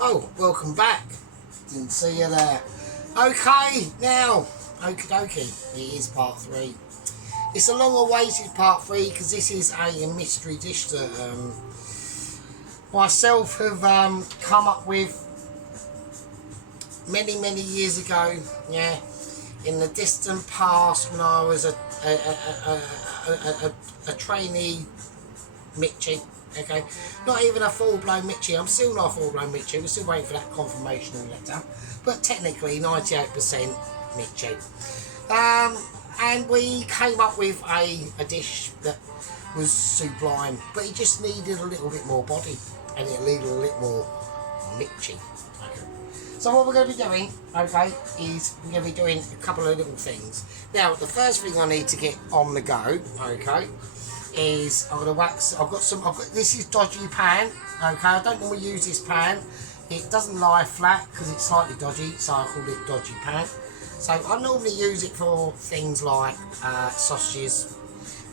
Oh, welcome back. Didn't see you there. Okay, now, okie dokie, it is part 3. It's a long awaited part 3 because this is a mystery dish that myself have come up with many years ago, yeah, in the distant past when I was a trainee Mitchie. Okay, not even a full-blown Mitchie. I'm still not a full-blown Mitchie. We're still waiting for that confirmation letter, but technically 98% Mitchie. And we came up with a dish that was sublime, but it just needed a little bit more body, and it needed a little more Mitchie. Okay. So what we're going to be doing, okay, is we're going to be doing a couple of little things. Now, the first thing I need to get on the go, okay, is I'm going to wax. This is dodgy pan, okay. I don't normally use this pan. It doesn't lie flat because it's slightly dodgy, so I call it dodgy pan. So I normally use it for things like sausages,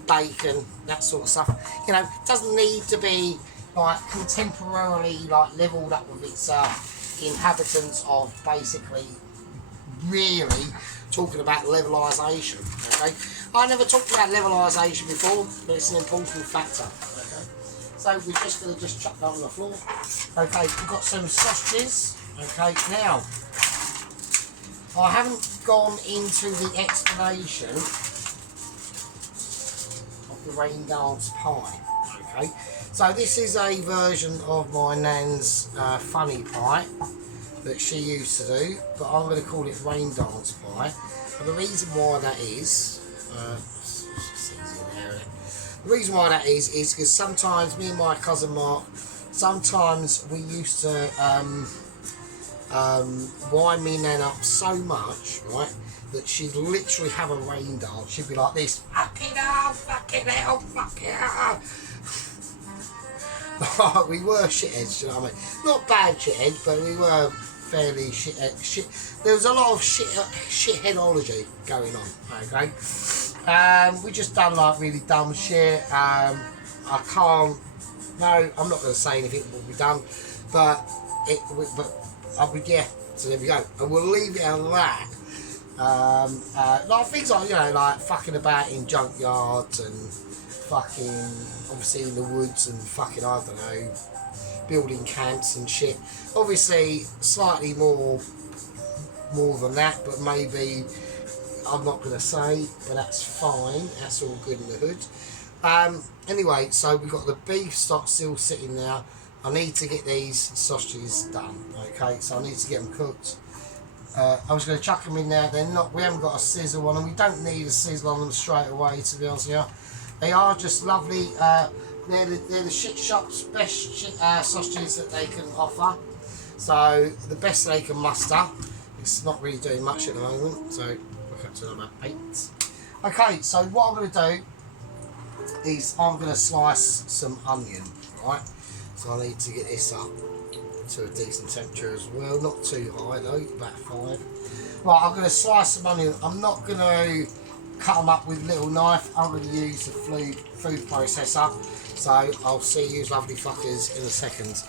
bacon, that sort of stuff. You know, it doesn't need to be like contemporarily like levelled up with its inhabitants of basically really talking about levelisation. Okay, I never talked about levelisation before, but it's an important factor. Okay, so we're just going to chuck that on the floor. Okay, we've got some sausages. Okay, now I haven't gone into the explanation of the Raindance pie. Okay, so this is a version of my nan's funny pie that she used to do, but I'm going to call it Raindance pie. And the reason why that is, the reason why that is because sometimes me and my cousin Mark, sometimes we used to wind me nan up so much, right, that she'd literally have a rain dance. She'd be like this, fuck it up, fuck it out, fuck it up. We were shitheads, you know what I mean? Not bad shitheads, but we were fairly shit. There was a lot of shitheadology going on, okay? We just done like really dumb shit. I'm not going to say anything what we've done, but yeah, so there we go. And we'll leave it at that. Like things like, you know, like fucking about in junkyards and fucking obviously in the woods and fucking, I don't know, building camps and shit. Obviously slightly more than that, but maybe I'm not going to say, but that's fine. That's all good in the hood. Anyway, so we've got the beef stock still sitting there. I need to get these sausages done, okay, so I need to get them cooked. I was going to chuck them in there. We haven't got a sizzle on them. We don't need a sizzle on them straight away, to be honest with you. They are just lovely. They're the shit shop's best sausages that they can offer. So the best they can muster. It's not really doing much at the moment, so look up to number 8. Okay, so what I'm going to do is I'm going to slice some onion, right? So I need to get this up to a decent temperature as well. Not too high though, about 5. Right, I'm going to slice some onion. I'm not going to cut them up with a little knife. I'm going to use the food processor. So I'll see you lovely fuckers in a second.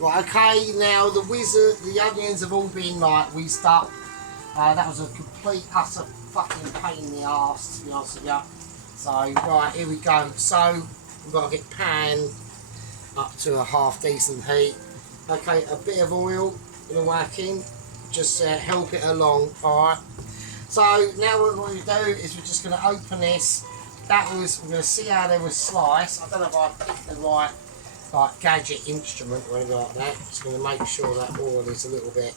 Right, okay, now the onions have all been like whizzed up. That was a complete utter fucking pain in the arse, to be honest with you. So, right, here we go. So, we've got to get pan up to a half decent heat. Okay, a bit of oil in a whacking, just help it along, alright. So, now what we're going to do is we're just going to open this. We're going to see how they were sliced. I don't know if I picked the right like gadget instrument or anything like that. Just going to make sure that oil is a little bit,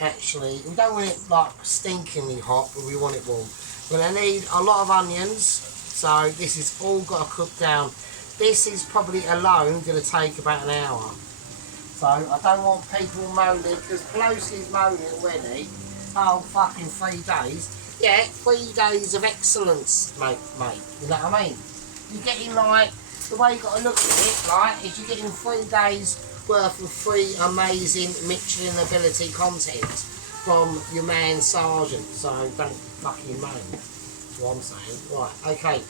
actually, we don't want it like stinkingly hot, but we want it warm. We're going to need a lot of onions, so this is all got to cook down. This is probably alone going to take about an hour. So I don't want people moaning, because Pelosi's moaning already. Oh, fucking 3 days. Yeah, 3 days of excellence, mate. You know what I mean? You're getting like, the way you've got to look at it, right, is you're getting 3 days worth of free amazing Michelin ability content from your man Sergeant. So don't fucking moan. That's what I'm saying. Right, okay.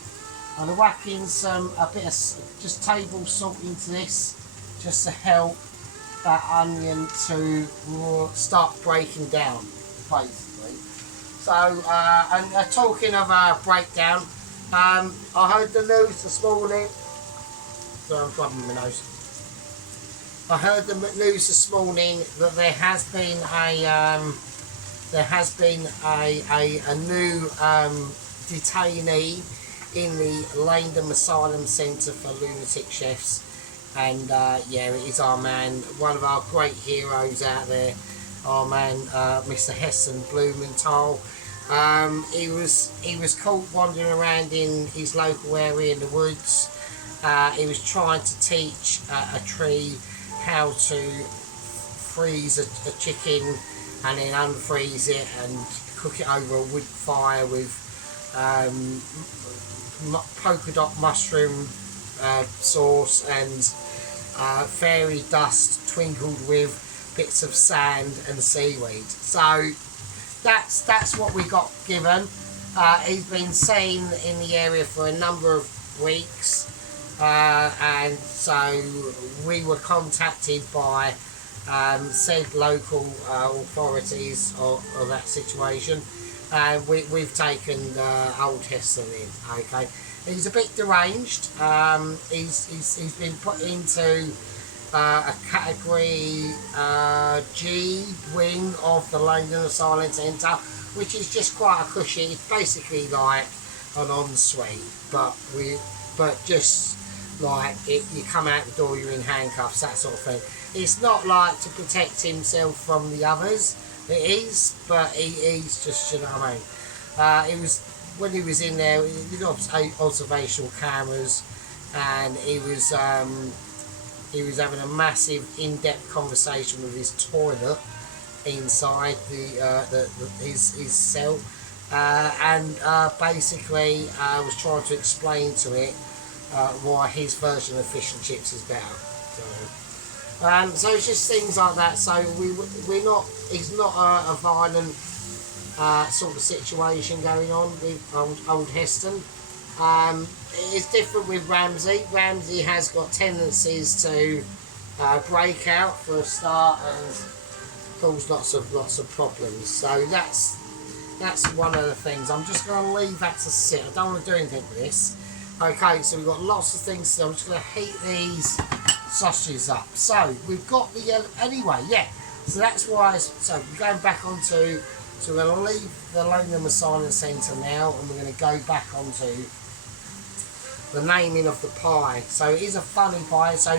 I'm going to whack in a bit of just table salt into this, just to help that onion to start breaking down, basically. So, and talking of breakdown, I heard the news this morning. Sorry, I'm rubbing my nose. I heard the news this morning that there has been a new detainee in the Raindance Asylum Centre for Lunatic Chefs, and yeah, it is our man, one of our great heroes out there, our man, Mr. Heston Blumenthal. He was caught wandering around in his local area in the woods. He was trying to teach a tree how to freeze a chicken and then unfreeze it and cook it over a wood fire with polka dot mushroom sauce and fairy dust twinkled with bits of sand and seaweed. So that's what we got given. He's been seen in the area for a number of weeks. And so we were contacted by said local authorities of that situation, and we've taken old Heston in. Okay, he's a bit deranged. He's been put into a category G wing of the Raindance Asylum Centre, which is just quite a cushy. It's basically like an ensuite, but just like you come out the door, you're in handcuffs, that sort of thing. It's not like to protect himself from the others. It is, but he's just, you know what I mean. It was when he was in there, he got observational cameras, and he was having a massive, in-depth conversation with his toilet inside his cell, and basically was trying to explain to it why his version of fish and chips is better. So it's just things like that. So we're not. It's not a violent sort of situation going on with old Heston. It's different with Ramsey. Ramsey has got tendencies to break out for a start and cause lots of problems. So that's one of the things. I'm just going to leave that to sit. I don't want to do anything with this. Okay, so we've got lots of things. So I'm just going to heat these sausages up. So we've got the yellow. Anyway, yeah. So that's why. So we're going back onto. So we're going to leave the Raindance Asylum Centre now, and we're going to go back onto the naming of the pie. So it is a funny pie. So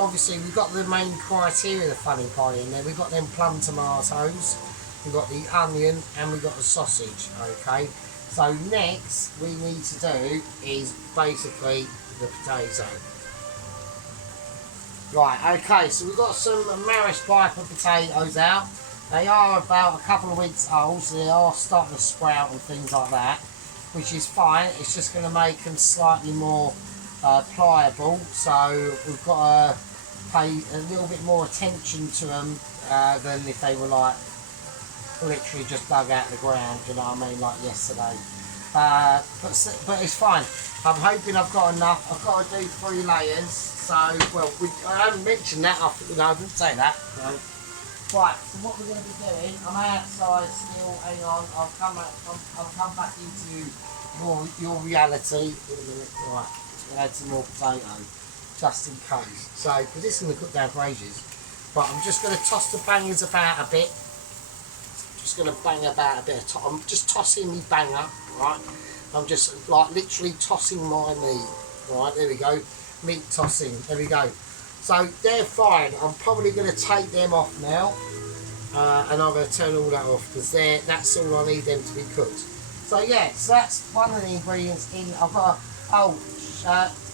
obviously we've got the main criteria of the funny pie in there. We've got them plum tomatoes, we've got the onion, and we've got the sausage. Okay. So next we need to do is basically the potato. Right, okay, so we've got some Marish Piper potatoes out. They are about a couple of weeks old, so they are starting to sprout and things like that, which is fine. It's just going to make them slightly more pliable, so we've got to pay a little bit more attention to them than if they were like literally just dug out of the ground, you know what I mean, like yesterday. But it's fine. I'm hoping I've got enough. I've got to do 3 layers. So, well, I haven't mentioned that. I didn't say that. No. Right, so what we're going to be doing, I'm outside still, hang on, I'll come back into your reality in a minute. Right, so add some more potato, just in case. So, because this is going to cook down for ages. But I'm just going to toss the bangers about a bit. Just going to bang about a bit. I'm just tossing the banger, right? I'm just like literally tossing my meat. Right, there we go. Meat tossing, there we go. So they're fine. I'm probably going to take them off now, and I'm going to turn all that off because that's all I need them to be cooked. So yeah, so that's one of the ingredients in. I've got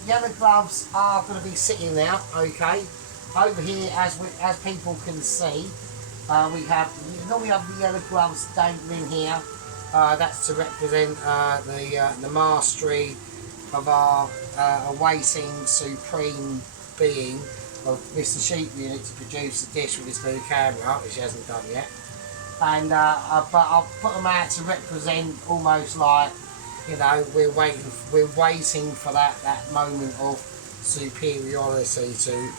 yellow gloves are going to be sitting there. Okay, over here as people can see, we normally have the yellow gloves dangling here. That's to represent the mastery of our awaiting supreme being of Mr. Sheepney to produce a dish with this new camera, which he hasn't done yet. And but I'll put them out to represent almost like, you know, we're waiting for that moment of superiority to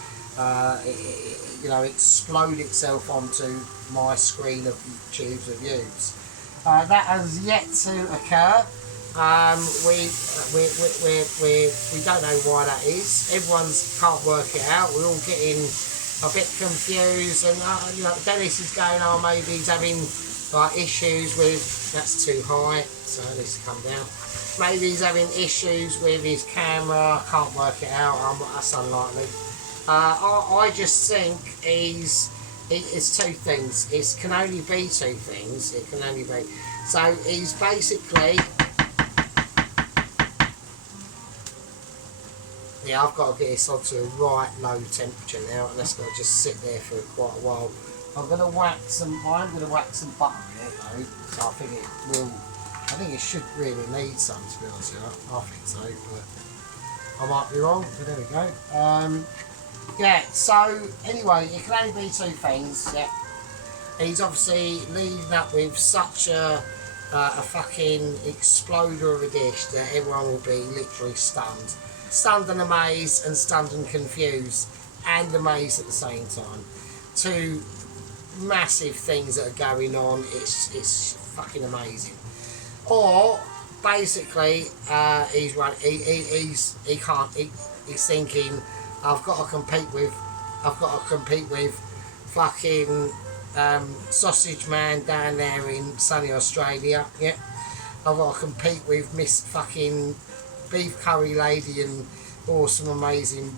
you know, explode itself onto my screen of tubes of views. That has yet to occur. We don't know why that is. Everyone's can't work it out. We're all getting a bit confused, and you know, Dennis is going, oh, maybe he's having like issues with, that's too high, so it needs to come down. Maybe he's having issues with his camera. I can't work it out. That's unlikely. I just think it's two things. It can only be two things. It can only be. So he's basically, yeah, I've got to get this onto a right low temperature now, and that's got to just sit there for quite a while. I'm going to wax some butter in it though, so I think it will. I think it should really need some, to be honest with you. I think so, but I might be wrong. But there we go. Yeah. So anyway, it can only be two things. Yeah. He's obviously leading up with such a fucking exploder of a dish that everyone will be literally stunned and amazed, and stunned and confused, and amazed at the same time. Two massive things that are going on. It's fucking amazing. Or basically, he's thinking, I've got to compete with fucking Sausage Man down there in sunny Australia. Yeah, I've got to compete with Miss fucking Beef Curry Lady and awesome, amazing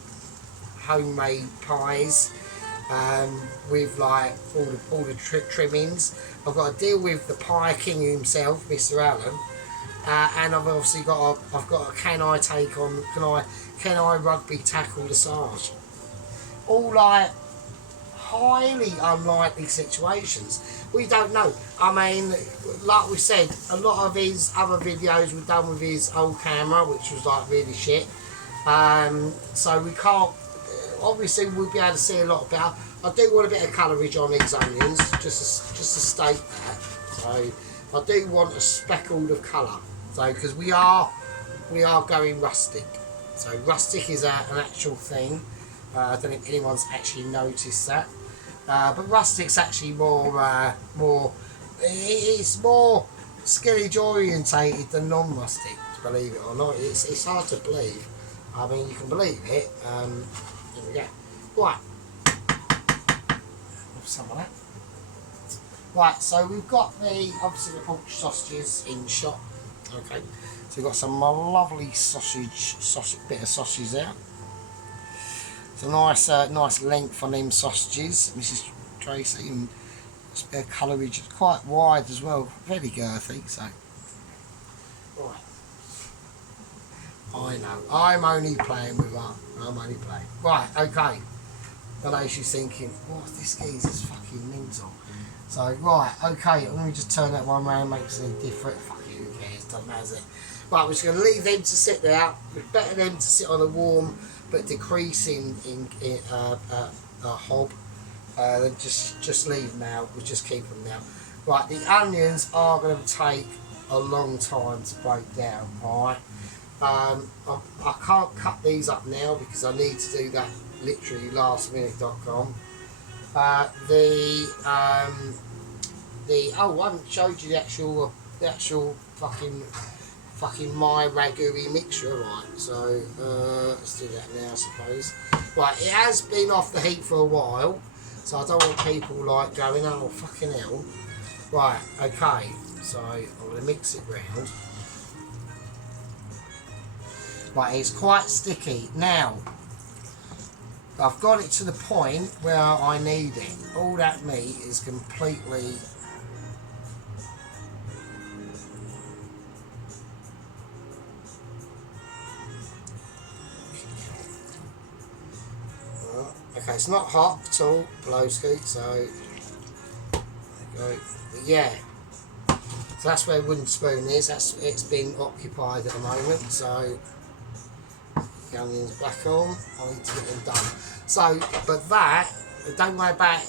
homemade pies. With like all the trimmings. I've got to deal with the pie king himself, Mr. Allen, and I've obviously got a can I rugby tackle the Sarge? All like highly unlikely situations. We don't know. I mean, like we said, a lot of his other videos were done with his old camera, which was like really shit. So we can't. Obviously, we'll be able to see a lot better. I do want a bit of colourage on these onions, just to state that. So I do want a speckled of colour. So because we are going rustic. So rustic is an actual thing. I don't think anyone's actually noticed that. But rustic's actually it's more skillage orientated than non-rustic. Believe it or not, it's hard to believe. I mean, you can believe it. There we go. Right. Some of that. Right, so we've got obviously the pork sausages in shot. Okay. So we've got some lovely bit of sausage there. It's a nice length on them sausages, Mrs. Tracy, and a bit of colourage. It's quite wide as well, very girthy. So. Right. I know. I'm only playing with her. I'm only playing. Right, okay. I know she's thinking, what, this geezer's fucking mental. So, right, okay, let me just turn that one round, make something different. Fuck it, who cares, doesn't matter. Right, we're just going to leave them to sit there. It's better them to sit on a warm but decreasing hob than just leave them out. We'll just keep them now. Right, the onions are going to take a long time to break down, alright? I can't cut these up now because I need to do that literally lastminute.com. I haven't showed you the actual fucking my ragu mixture, right? So let's do that now, I suppose. Right, it has been off the heat for a while, so I don't want people like going, oh fucking hell. Right, okay, so I'm going to mix it round. Right, it's quite sticky. Now, I've got it to the point where I need it. All that meat is completely... Okay, it's not hot at all, Blowski, so... There we go. But yeah. So that's where wooden spoon is. It's been occupied at the moment, so... The onions back on. I need to get them done. So, but that, don't worry about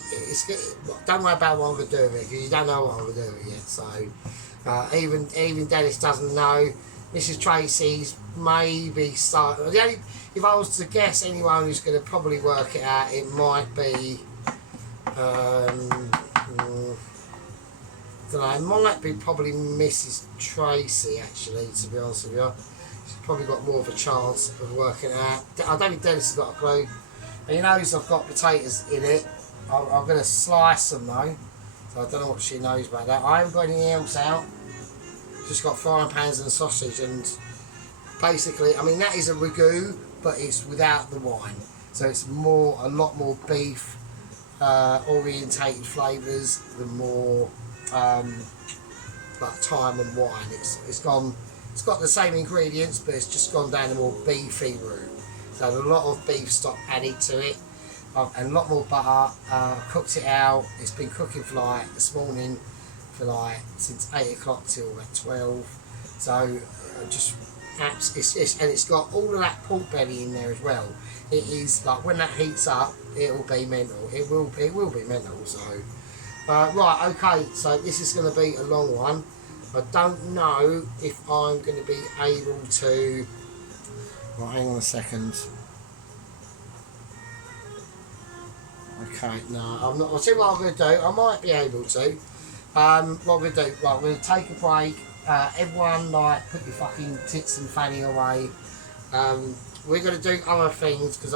don't worry about what I'm gonna do with it, because you don't know what I'm gonna do with it yet. So, even Dennis doesn't know. Mrs. Tracy's maybe starting. If I was to guess anyone who's gonna probably work it out, it might be Don't know, it might be probably Mrs. Tracy actually, to be honest with you. She's probably got more of a chance of working it out. I don't think Dennis has got a clue. He knows I've got potatoes in it. I'm going to slice them though. So I don't know what she knows about that. I haven't got anything else out. Just got frying pans and sausage, and basically, I mean, that is a ragu, but it's without the wine. So it's a lot more beef orientated flavours, the more like thyme and wine. It's got the same ingredients, but it's just gone down the more beefy route. So a lot of beef stock added to it, and a lot more butter. Cooked it out. It's been cooking for like this morning, for like since 8 o'clock till like 12. So just and it's got all of that pork belly in there as well. It is like when that heats up, it'll be mental. It will be mental. So right, okay. So this is going to be a long one. I don't know if I'm going to be able to. Right, hang on a second. Okay, no, I'm not. I'll tell you what I'm going to do. I might be able to. What we're going to do? Right, we're going to take a break. Everyone, like, put your fucking tits and fanny away. We're going to do other things because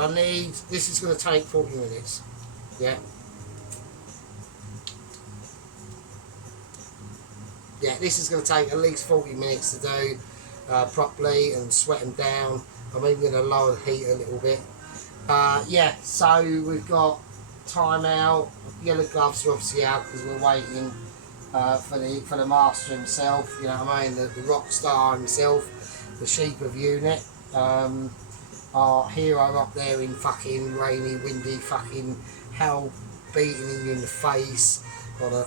this is going to take 40 minutes. Yeah. Yeah, this is going to take at least 40 minutes to do properly and sweat them down. I'm even going to lower the heat a little bit. Yeah, so we've got time out. Yellow gloves are obviously out because we're waiting for the master himself. You know what I mean? The rock star himself, the sheep of unit. Our hero up there in fucking rainy, windy, fucking hell beating you in the face on an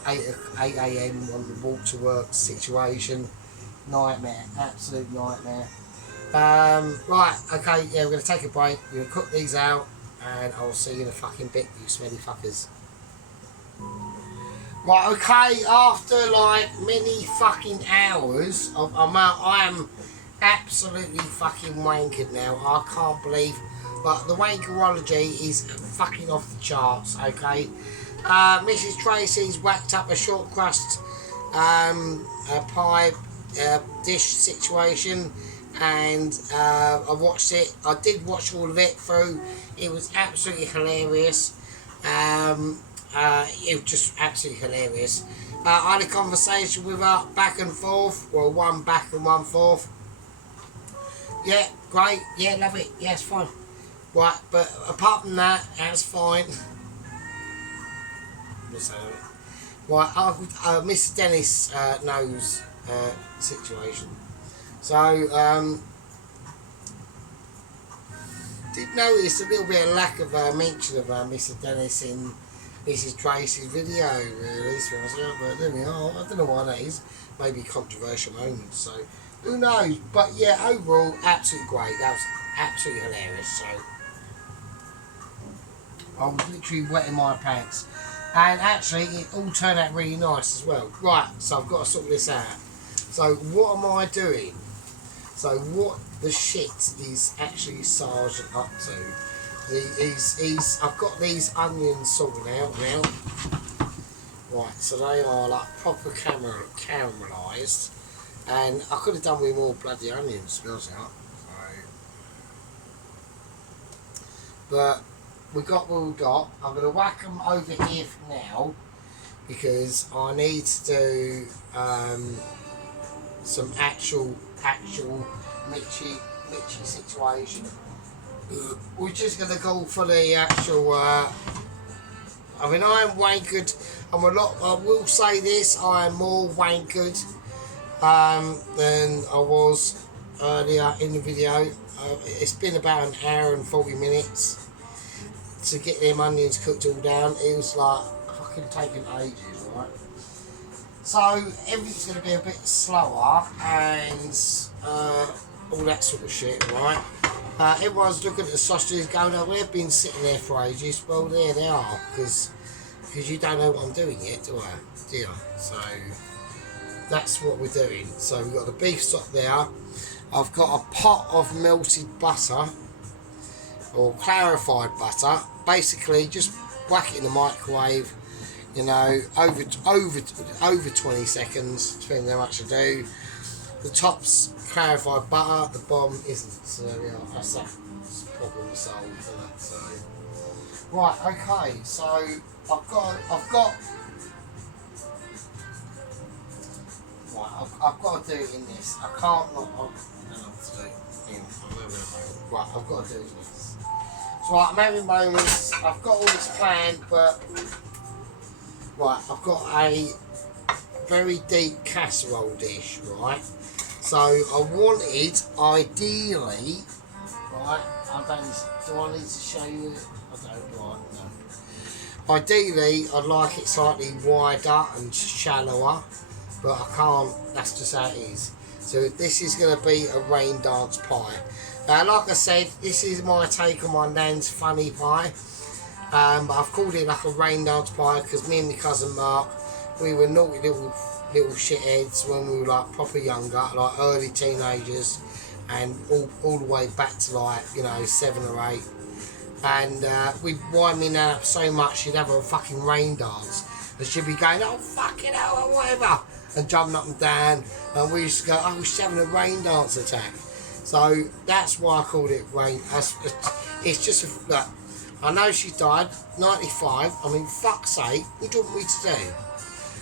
8 a.m. on the walk to work situation. Nightmare, absolute nightmare. Right, okay, yeah, we're going to take a break. We're going to cook these out, and I'll see you in a fucking bit, you smelly fuckers. Right, okay, after like many fucking hours, I am absolutely fucking wankered now. I can't believe, but the wankerology is fucking off the charts, okay? Mrs. Tracy's whacked up a short crust pie dish situation, and I watched it. I did watch all of it through. It was absolutely hilarious. It was just absolutely hilarious. I had a conversation with her back and forth, well, one back and one forth. Yeah, great. Yeah, love it. Yeah, it's fine. Right, but apart from that, that's fine. Right, Mr. Dennis knows situation. So, did notice a little bit of lack of mention of Mr. Dennis in Mrs. Tracy's video, really. So I was like, but there we are. I don't know why that is. Maybe controversial moments. So, who knows? But yeah, overall, absolutely great. That was absolutely hilarious. So, I was literally wetting my pants. And actually, it all turned out really nice as well. Right, so I've got to sort this out. So, what am I doing? So, what the shit is actually Sergeant up to? I've got these onions sorted out now. Right, so they are like proper caramelised. And I could have done with more bloody onions, to be honest with you. But we got what we got. I'm going to whack them over here for now because I need to do some actual Mitchy situation. We're just going to go for the actual. I mean, I am wankered. I will say this: I am more wankered than I was earlier in the video. It's been about an hour and 40 minutes to get them onions cooked all down. It was like fucking taking ages, right? So everything's going to be a bit slower and all that sort of shit, right? Everyone's looking at the sausages going, oh, we've been sitting there for ages. Well, there they are, because you don't know what I'm doing yet, do you? So that's what we're doing. So we've got the beef stock there. I've got a pot of melted butter, or clarified butter. Basically, just whack it in the microwave You know, over 20 seconds, depending how much I do. The top's clarified butter, the bottom isn't. So there we are. That's that problem solved, isn't it? So right, okay. So I've got. Right, I've got to do it in this. I can't not. I don't know what to do. Right, I've got to do it in this. So right, I'm having moments. I've got all this planned, but right, I've got a very deep casserole dish, right? So I wanted, ideally, right? Do I need to show you? I don't. Right, no. Ideally, I'd like it slightly wider and shallower, but I can't. That's just how it is. So this is going to be a Raindance pie. Now, like I said, this is my take on my nan's funny pie. But I've called it like a Raindance pie because me and my cousin Mark, we were naughty little shitheads when we were like proper younger, like early teenagers, and all the way back to like, you know, 7 or 8. And we'd wind me nan up so much she'd have a fucking rain dance, and she'd be going, oh fucking hell, or whatever, and jumping up and down, and we used to go, oh, she's having a rain dance attack. So that's why I called it rain. It's just look, I know she died 95. I mean, fuck's sake, what do you want me to do?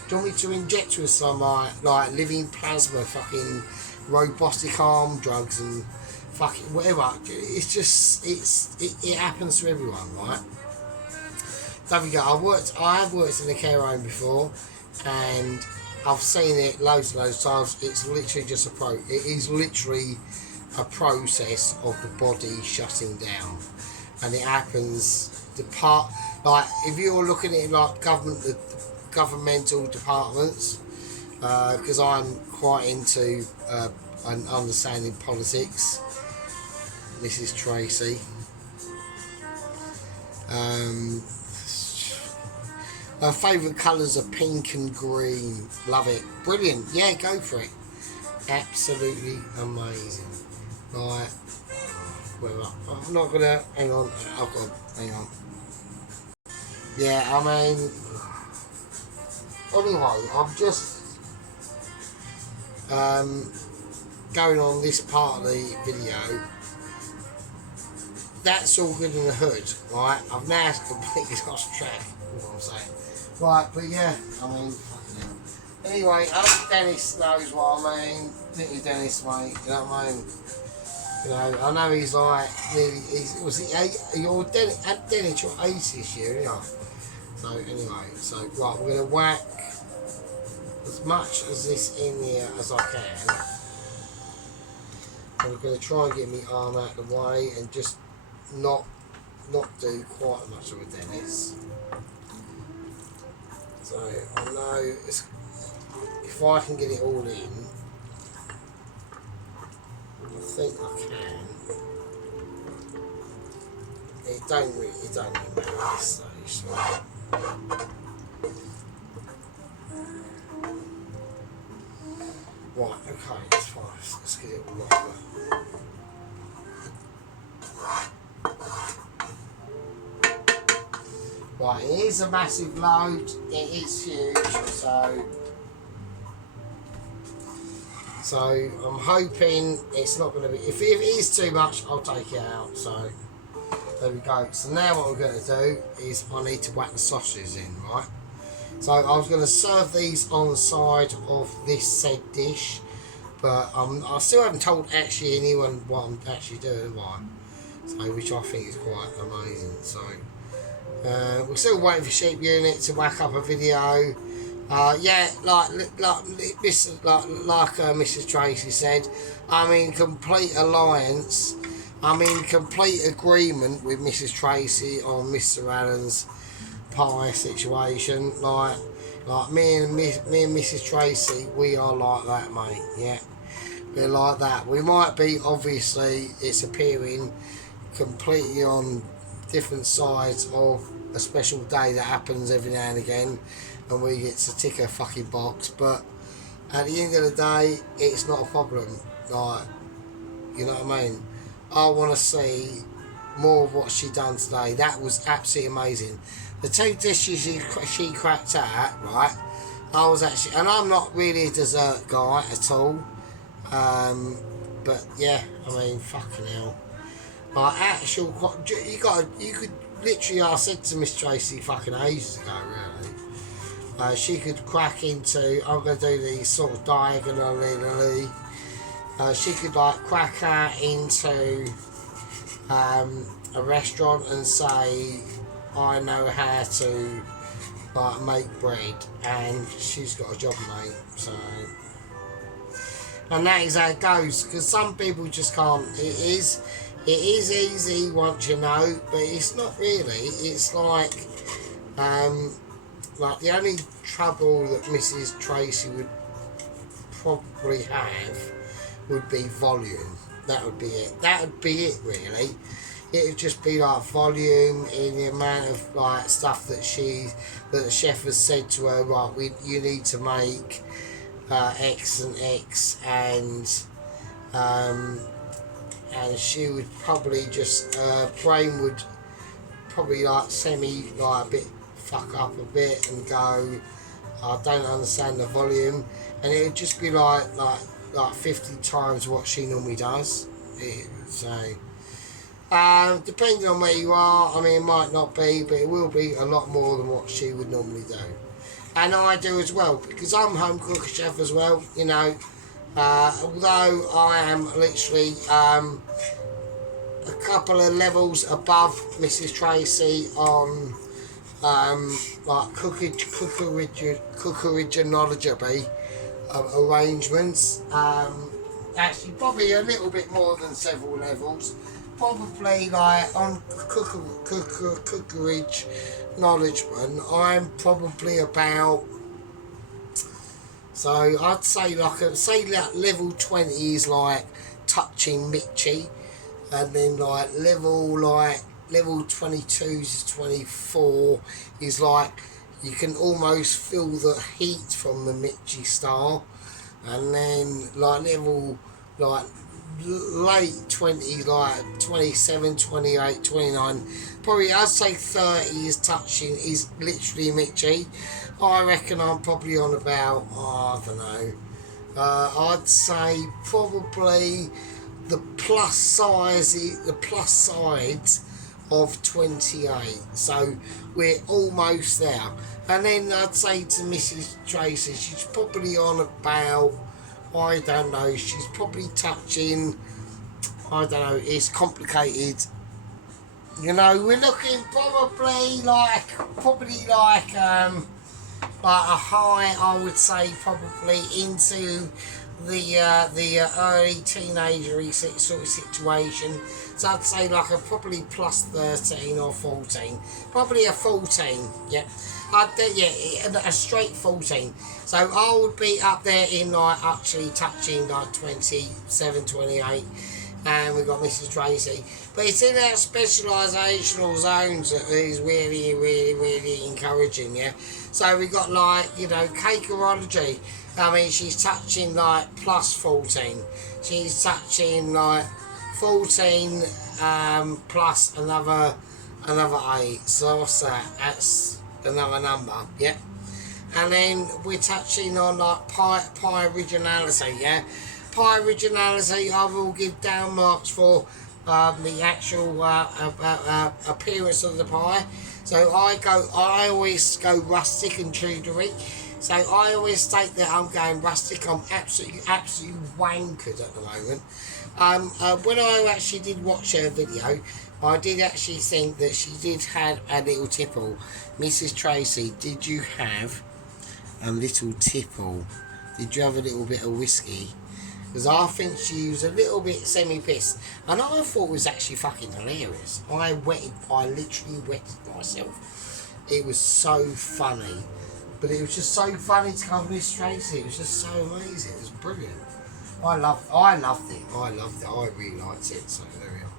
Do you want me to inject her with some like living plasma, fucking robotic arm drugs and fucking whatever? It's just it happens to everyone, right? There we go. I have worked in a care home before, and I've seen it loads and loads of times. It's literally just it is literally a process of the body shutting down, and it happens. Like if you're looking at it like governmental departments, because I'm quite into and understanding politics. Mrs. Tracy. Her favourite colours are pink and green. Love it. Brilliant. Yeah, go for it. Absolutely amazing. Right. Well, I'm not gonna. Hang on. Hang on. Yeah, I mean. Anyway, I'm just going on this part of the video. That's all good in the hood, right? I've now completely lost track of what I'm saying. Right, but yeah, I mean, fucking hell. Anyway, I think Dennis knows what I mean. Thank you, Dennis, mate. You know what I mean? You know, I know he's like nearly. Was he 8? You're Dennis, you're 8 this year, yeah. So anyway, right, we're gonna whack as much as this in here as I can. I'm gonna try and get my arm out of the way and just not do quite as much of a Dennis. So I know if I can get it all in, I think I can. It don't really matter at this stage. So. Right, okay, it's fine. Let's get it all over. Right, it is a massive load. It is huge, so I'm hoping it's not going to be. If it is too much, I'll take it out. So there we go. So now what we're going to do is I need to whack the sausages in, right? So I was going to serve these on the side of this said dish, but I still haven't told actually anyone what I'm actually doing, right? So which I think is quite amazing. So. We're still waiting for Sheep Unit to whack up a video. Yeah, like Mrs. Tracy said, I'm in complete alliance. I'm in complete agreement with Mrs. Tracy on Mr. Allen's pie situation. Like me and Mrs. Tracy, we are like that, mate. Yeah, we're like that. We might be, obviously, it's appearing completely on different sides of a special day that happens every now and again, and we get to tick a fucking box, but at the end of the day it's not a problem. Like, you know what I mean? I want to see more of what she done today. That was absolutely amazing. The 2 dishes she cracked out, right? I was actually, and I'm not really a dessert guy at all. But yeah, I mean, fucking hell. Like actual, you could literally. I said to Miss Tracy fucking ages ago, really. She could crack into. I'm gonna do these sort of diagonally. She could like crack out into a restaurant and say, I know how to like make bread, and she's got a job, mate. So, and that is how it goes. Because some people just can't. It is easy once you know, but it's not really. It's like the only trouble that Mrs. Tracy would probably have would be volume. That would be it. That would be it, really. It would just be like volume in the amount of like stuff that the chef has said to her. Right, you need to make X and X, and she would probably just brain would probably like like a bit fuck up a bit and go, I don't understand the volume, and it would just be like 50 times what she normally does. So depending on where you are, I mean, it might not be, but it will be a lot more than what she would normally do. And I do as well, because I'm home cook chef as well, you know. Although I am literally a couple of levels above Mrs. Tracy on like cookery knowledge arrangements. Actually, probably a little bit more than several levels. Probably like on cookery knowledge, I'm probably about. So I'd say like level 20 is like touching Mitchie, and then like level 22 to 24 is like you can almost feel the heat from the Mitchie style, and then like level like late 20s, like 27, 28, 29, probably I'd say 30 is literally Mitchie. I reckon I'm probably on about, I don't know, I'd say probably the plus sides of 28, so we're almost there. And then I'd say to Mrs. Tracy, she's probably on about, I don't know, she's probably touching, I don't know, it's complicated. You know, we're looking probably like a high, I would say, probably into the early teenagery sort of situation. So I'd say like a probably plus 13 or 14, probably a 14. Yeah, a straight 14. So I would be up there in like actually touching like 27, 28. And we've got Mrs. Tracy, but it's in our specialisational zones that is really, really, really encouraging. Yeah, so we got like, you know, cakerology. I mean, she's touching like plus 14. She's touching like 14 plus another 8. So what's that? That's another number. Yeah, and then we're touching on like pie originality. Yeah. Pie originality, I will give down marks for the actual appearance of the pie. So I always go rustic and cheddary. So I always state that I'm going rustic. I'm absolutely wankered at the moment. When I actually did watch her video, I did actually think that she did have a little tipple. Mrs. Tracy, did you have a little tipple? Did you have a little bit of whiskey? Because I think she was a little bit semi-pissed. And I thought it was actually fucking hilarious. I literally wetted myself. It was so funny. But it was just so funny to come from Miss Tracy. It was just so amazing. It was brilliant. I loved it. I really liked it. So there we are.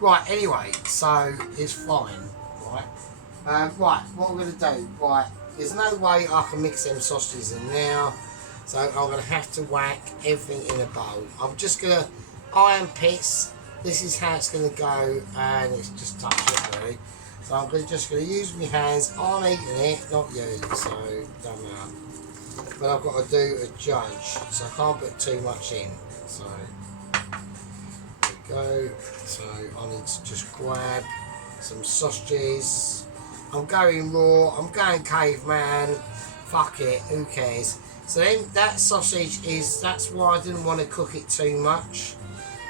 Right, anyway, so it's fine. Right. Right, what we're going to do. Right, there's no way I can mix them sausages in now. So I'm going to have to whack everything in a bowl. I'm just going to iron piss this is how it's going to go, and it's just touch it really. So I'm just going to use my hands. I'm eating it, not you, so don't matter. But I've got to do a judge, so I can't put too much in. So there we go. So I need to just grab some sausages. I'm going raw, I'm going caveman. Fuck it, who cares? So then that sausage is, that's why I didn't want to cook it too much.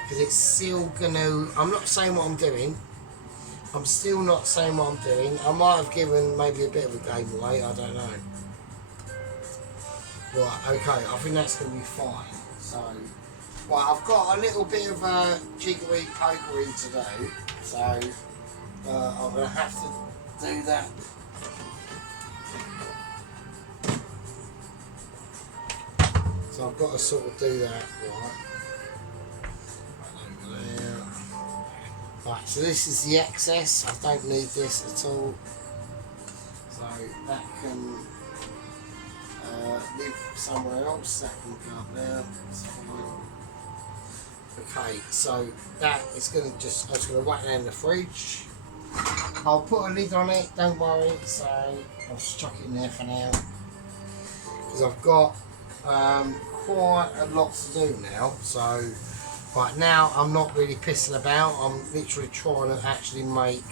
Because it's still gonna, I'm not saying what I'm doing. I'm still not saying what I'm doing. I might have given maybe a bit of a game away, I don't know. Right, okay, I think that's going to be fine. So, right, I've got a little bit of a jiggery pokery to do. So, I'm going to have to do that. So I've got to sort of do that, right. Right, over there. Right, so this is the excess. I don't need this at all. So that can live somewhere else. That can go up there. That's fine. Okay, so that is going to just, I'm just going to whack that in the fridge. I'll put a lid on it, don't worry. So I'll just chuck it in there for now. Because I've got quite a lot to do now. So right now I'm not really pissing about. I'm literally trying to actually make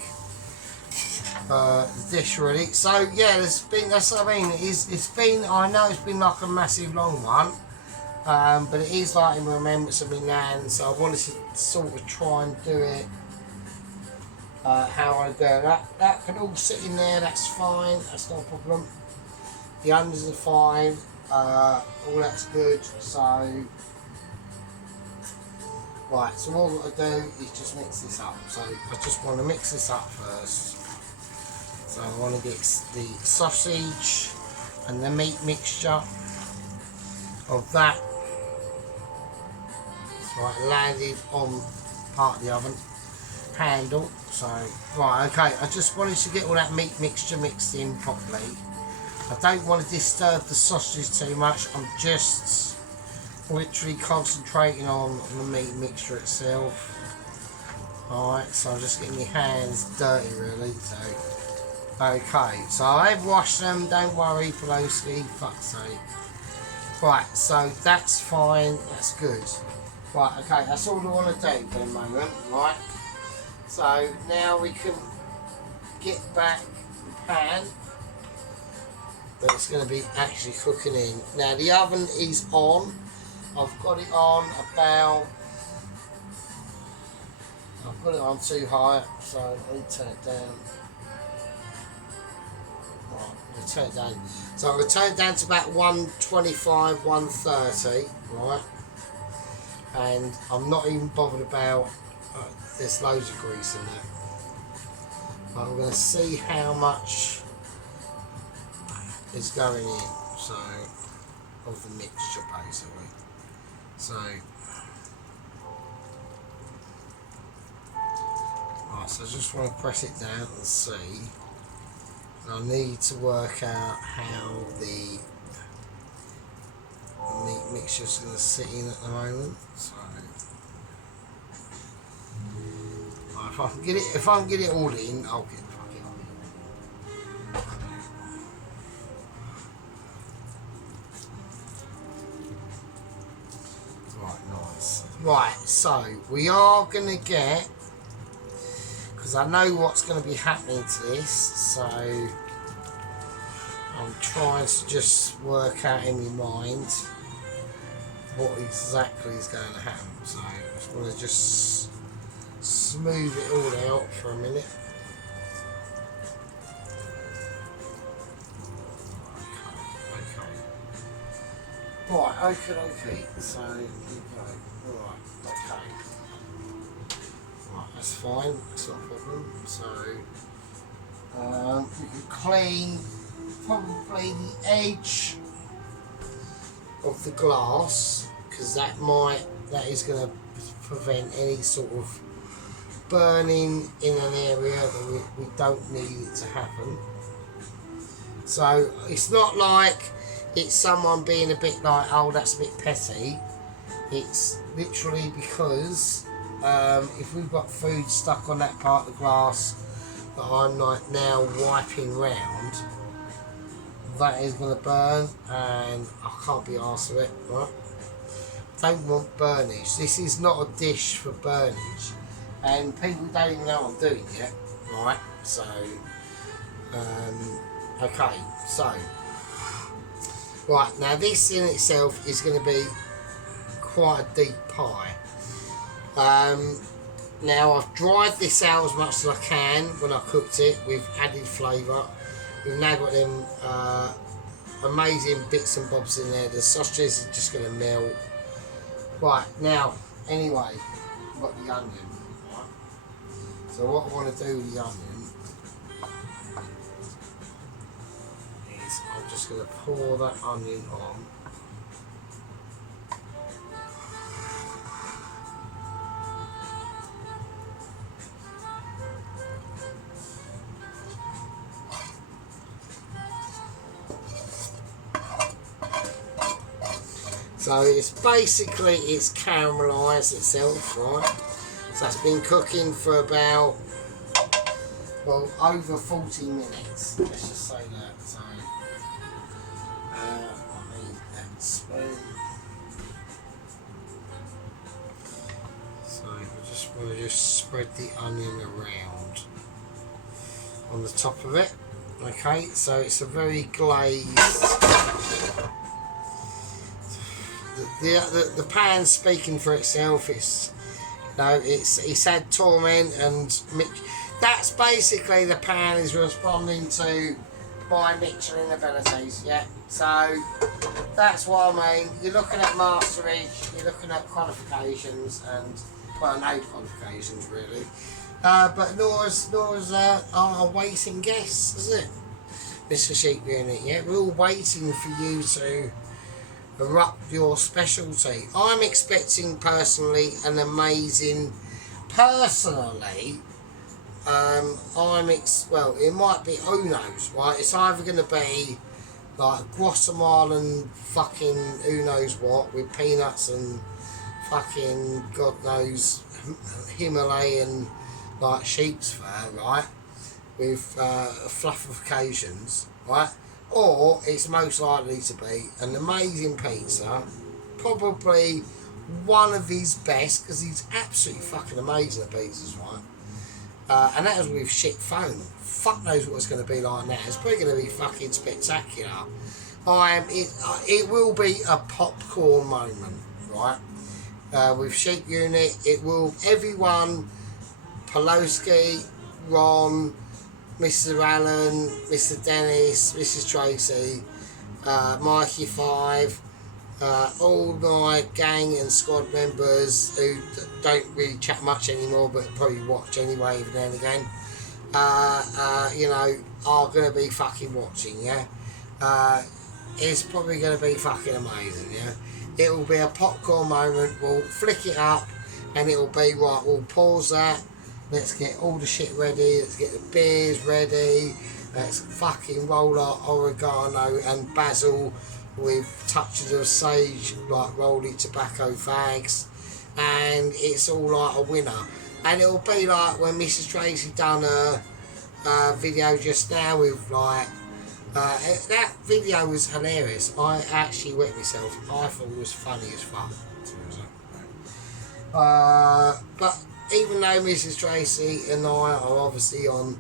the dish ready. So yeah, there's been, that's what I mean. It's been, I know it's been like a massive long one, but it is like in remembrance of my nan. So I wanted to sort of try and do it how I do it. That can all sit in there. That's fine. That's not a problem. The onions are fine. All that's good. So right, so all I've got to do is just mix this up. So I just want to mix this up first. So I want to get the sausage and the meat mixture of that. So it landed on part of the oven handle. So right, okay, I just wanted to get all that meat mixture mixed in properly. I don't want to disturb the sausages too much. I'm just literally concentrating on the meat mixture itself. Alright, so I'm just getting my hands dirty really. So okay, so I've washed them, don't worry, Pelosi, fuck's sake. Right, so that's fine, that's good. Right, okay, that's all I want to do for the moment, right? So now we can get back the pan that it's going to be actually cooking in. Now the oven is on. I've got it on about, I've got it on too high, so I need to turn it down. Right, I'm going to turn it down. So I'm going to turn it down to about 125, 130, right? And I'm not even bothered about, there's loads of grease in there. But I'm going to see how much is going in, so, of the mixture basically. So, right, so I just want to press it down and see. I need to work out how the meat mixture is going to sit in at the moment. So, right, if I can get it all in, I'll get it. Right, so we are going to get, because I know what's going to be happening to this, so I'm trying to just work out in my mind what exactly is going to happen. So I just want to just smooth it all out for a minute. Right, okay, so here we go. Right, okay. Right, that's fine, that's not a problem. So, we can clean probably the edge of the glass, because that is going to prevent any sort of burning in an area that we don't need it to happen. So, it's not like it's someone being a bit like, oh, that's a bit petty. It's literally because if we've got food stuck on that part of the glass that I'm like now wiping round, that is going to burn, and I can't be arsed with it, right? Don't want burnage. This is not a dish for burnage, and people don't even know what I'm doing yet, right? So, okay, so, right, now this in itself is going to be quite a deep pie. Now I've dried this out as much as I can when I cooked it with added flavour. We've now got them amazing bits and bobs in there. The sausages are just going to melt. Right, now, anyway, I've got the onion. Right? So what I want to do with the onion is I'm just going to pour that onion on. So it's basically, it's caramelised itself, right? So it's been cooking for about, well, over 40 minutes. Let's just say that. So, I need that spoon. So I just want to spread the onion around on the top of it. Okay, so it's a very glazed. The pan speaking for itself. It's, you know, it's had torment and that's basically the pan is responding to my mixing abilities. Yeah, so that's what I mean. You're looking at masterage, you're looking at qualifications, and well, no qualifications really. But Nora's our waiting guest, isn't it, Mr. Sheep Unit? Yeah, we're all waiting for you to erupt your specialty. I'm expecting personally an amazing. Personally, well, it might be, who knows, right? It's either going to be like Guatemalan fucking who knows what with peanuts and fucking God knows Himalayan like sheep's fur, right? With fluffifications, right? Or it's most likely to be an amazing pizza, probably one of his best, because he's absolutely fucking amazing at pizzas, right? And that was with shit foam. Fuck knows what it's going to be like now. It's probably going to be fucking spectacular. It will be a popcorn moment, right? With Sheep Unit, it will, everyone, Poloski, Ron, Mr. Allen, Mr. Dennis, Mrs. Tracy, Mikey 5, all my gang and squad members who don't really chat much anymore but probably watch anyway every now and again, you know, are going to be fucking watching, yeah? It's probably going to be fucking amazing, yeah? It will be a popcorn moment, we'll flick it up and it will be, right, we'll pause that. Let's get all the shit ready, let's get the beers ready, let's fucking roll our oregano and basil with touches of sage, like rolling tobacco fags, and it's all like a winner. And it'll be like when Mrs. Tracy done a video just now with like, that video was hilarious. I actually wet myself, I thought it was funny as fuck. But even though Mrs. Tracy and I are obviously on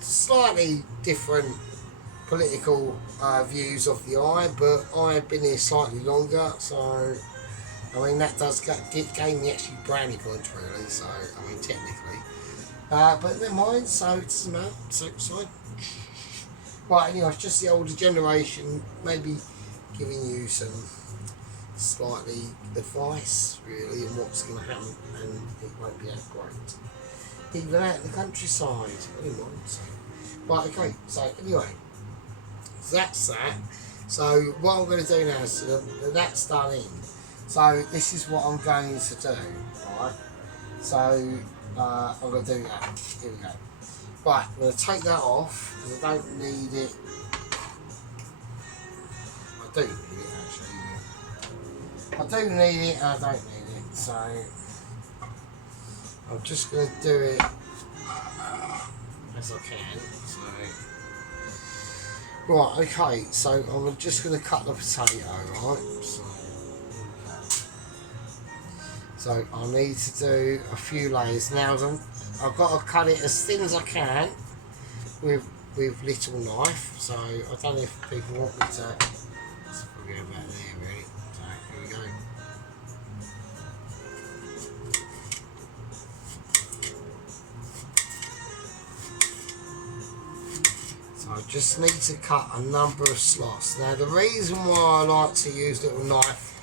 slightly different political views of the eye, but I have been here slightly longer, so I mean that does gain me actually brownie points really, so I mean technically. But never mind, so it doesn't matter, so right, anyway, it's just the older generation maybe giving you some slightly advice really on what's going to happen, and it won't be that great even out in the countryside anymore. So right, okay, so anyway, that's that. So what I'm going to do now is that's done in, so this is what I'm going to do, right? So I'm going to do that. Here we go. Right, I'm going to take that off because I don't need it. I do need it actually. I do need it and I don't need it, so I'm just going to do it as I can. So, right, okay, so I'm just going to cut the potato, right? So I need to do a few layers. Now I've got to cut it as thin as I can with little knife. So I don't know if people want me to. Let's probably go back there really. So here we go. So I just need to cut a number of slots. Now the reason why I like to use little knife,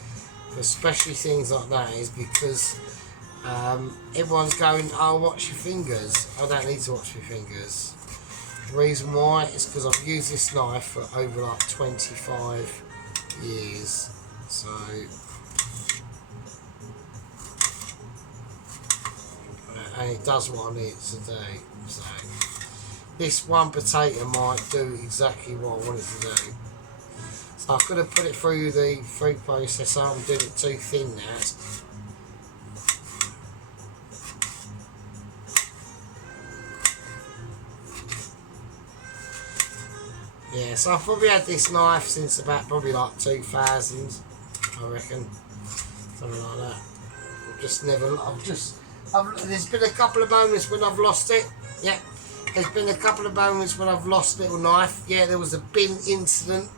especially things like that, is because everyone's going, oh, watch your fingers. I don't need to watch my fingers. The reason why is because I've used this knife for over like 25 years. So and it does what I need it to do. So this one potato might do exactly what I want it to do. So I could have put it through the food processor. I'm doing it too thin now. Yeah, so I've probably had this knife since about probably like 2000, I reckon, something like that. There's been a couple of moments when I've lost it. Yeah, there's been a couple of moments when I've lost little knife. Yeah, there was a bin incident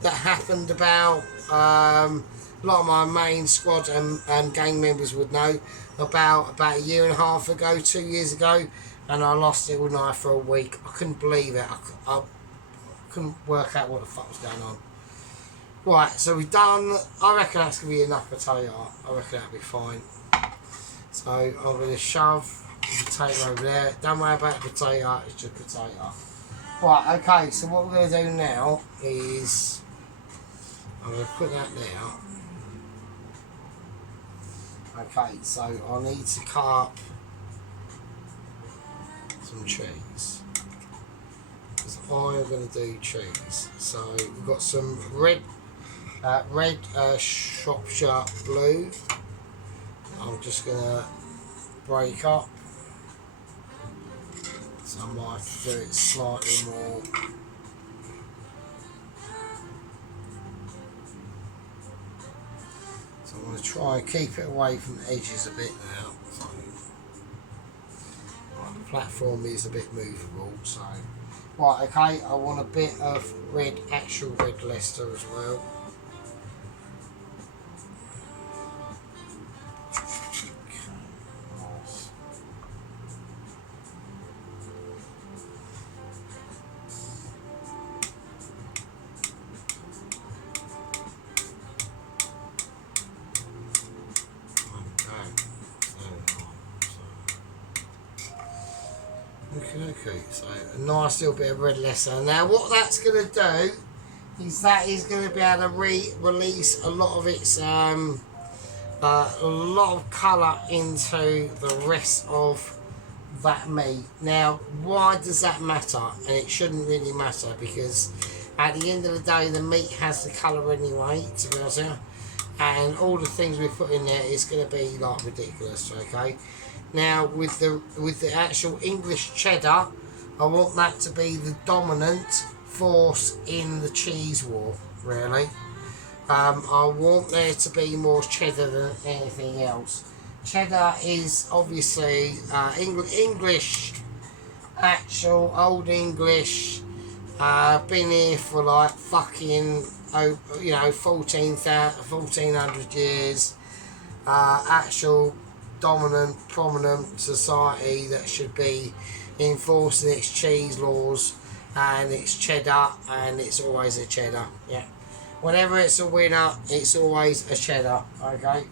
that happened about a lot of my main squad and gang members would know about a year and a half ago, 2 years ago, and I lost little knife for a week. I couldn't believe it. I couldn't work out what the fuck was going on. Right, so we've done. I reckon that's gonna be enough potato. I reckon that'll be fine. So I'm gonna shove the potato over there. Don't worry about the potato. It's just potato. Right, okay, so what we're going to do now is I'm going to put that there. Okay, so I need to cut up some cheese, because I'm going to do cheese. So we've got some red Shropshire blue. I'm just going to break up. So I might have to do it slightly more. So I'm going to try and keep it away from the edges a bit now. So, right, the platform is a bit movable. So, right, okay, I want a bit of actual red Leicester as well. Okay, so a nice little bit of red Leicester. Now what that's going to do is that is going to be able to release a lot of its a lot of colour into the rest of that meat. Now why does that matter? And it shouldn't really matter, because at the end of the day the meat has the colour anyway, to be honest with you, and all the things we put in there is going to be like ridiculous. Okay, now with the actual English cheddar, I want that to be the dominant force in the cheese war, really. I want there to be more cheddar than anything else. Cheddar is obviously English, actual old English, been here for like fucking 1400 years, actual dominant, prominent society that should be enforcing its cheese laws, and it's cheddar, and it's always a cheddar. Yeah, whenever it's a winner, it's always a cheddar. Okay,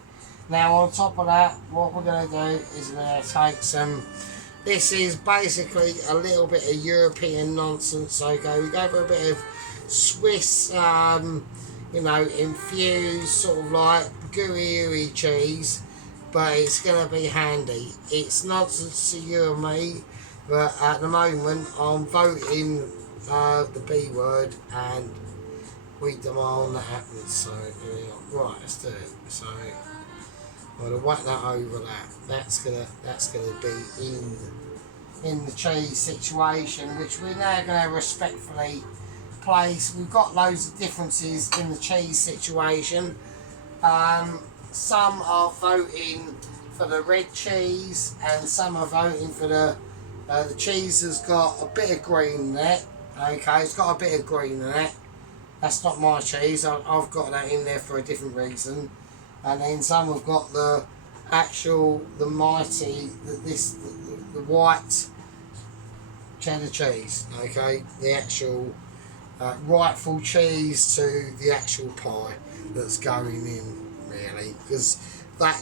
now on top of that, what we're going to do is we're going to take some, this is basically a little bit of European nonsense. Okay, we go for a bit of Swiss infused sort of like gooey cheese, but it's going to be handy. It's nonsense to you and me, but at the moment I'm voting the B word, and we demand that happens. So right, let's do it. So I'm gonna whack that over that. That's gonna be in the cheese situation, which we're now gonna respectfully place. We've got loads of differences in the cheese situation. Some are voting for the red cheese, and some are voting for the cheese has got a bit of green in it. Okay, it's got a bit of green in it. That's not my cheese. I've got that in there for a different reason. And then some have got the mighty, the white cheddar cheese. Okay, the actual rightful cheese to the actual pie that's going in, really, because that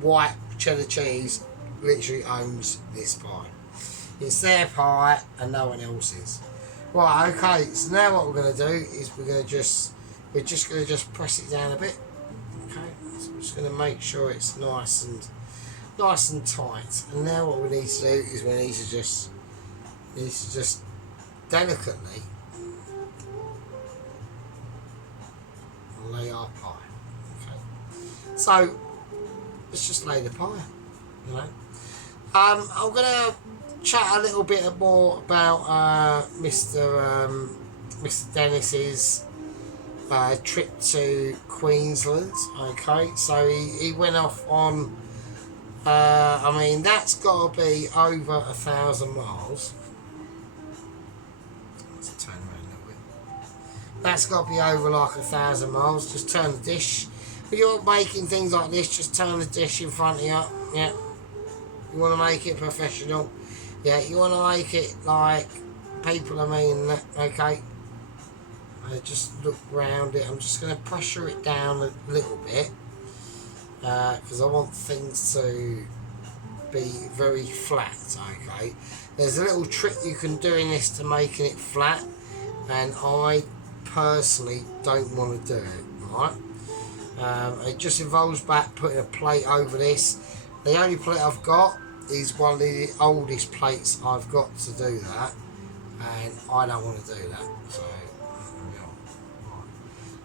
white cheddar cheese literally owns this pie. It's their pie and no one else's. Right, okay, so now what we're going to do is we're just going to just press it down a bit. Okay, so I'm just going to make sure it's nice and tight. And now what we need to do is we need to just delicately lay our pie. Okay, so let's just lay the pie. You know, I'm gonna chat a little bit more about Mr. Dennis's trip to Queensland. Okay, so he went off on. I mean, that's got to be over 1,000 miles. Let's turn around a little bit. That's got to be over like 1,000 miles. Just turn the dish. If you're making things like this, just turn the dish in front of you. Yeah. You want to make it professional. Yeah. You want to make it like people are meaning that. Okay. Just look round it. I'm just going to pressure it down a little bit because I want things to be very flat. Okay. There's a little trick you can do in this to making it flat, and I personally don't want to do it. Right. It just involves putting a plate over this. The only plate I've got is one of the oldest plates I've got to do that, and I don't want to do that. So,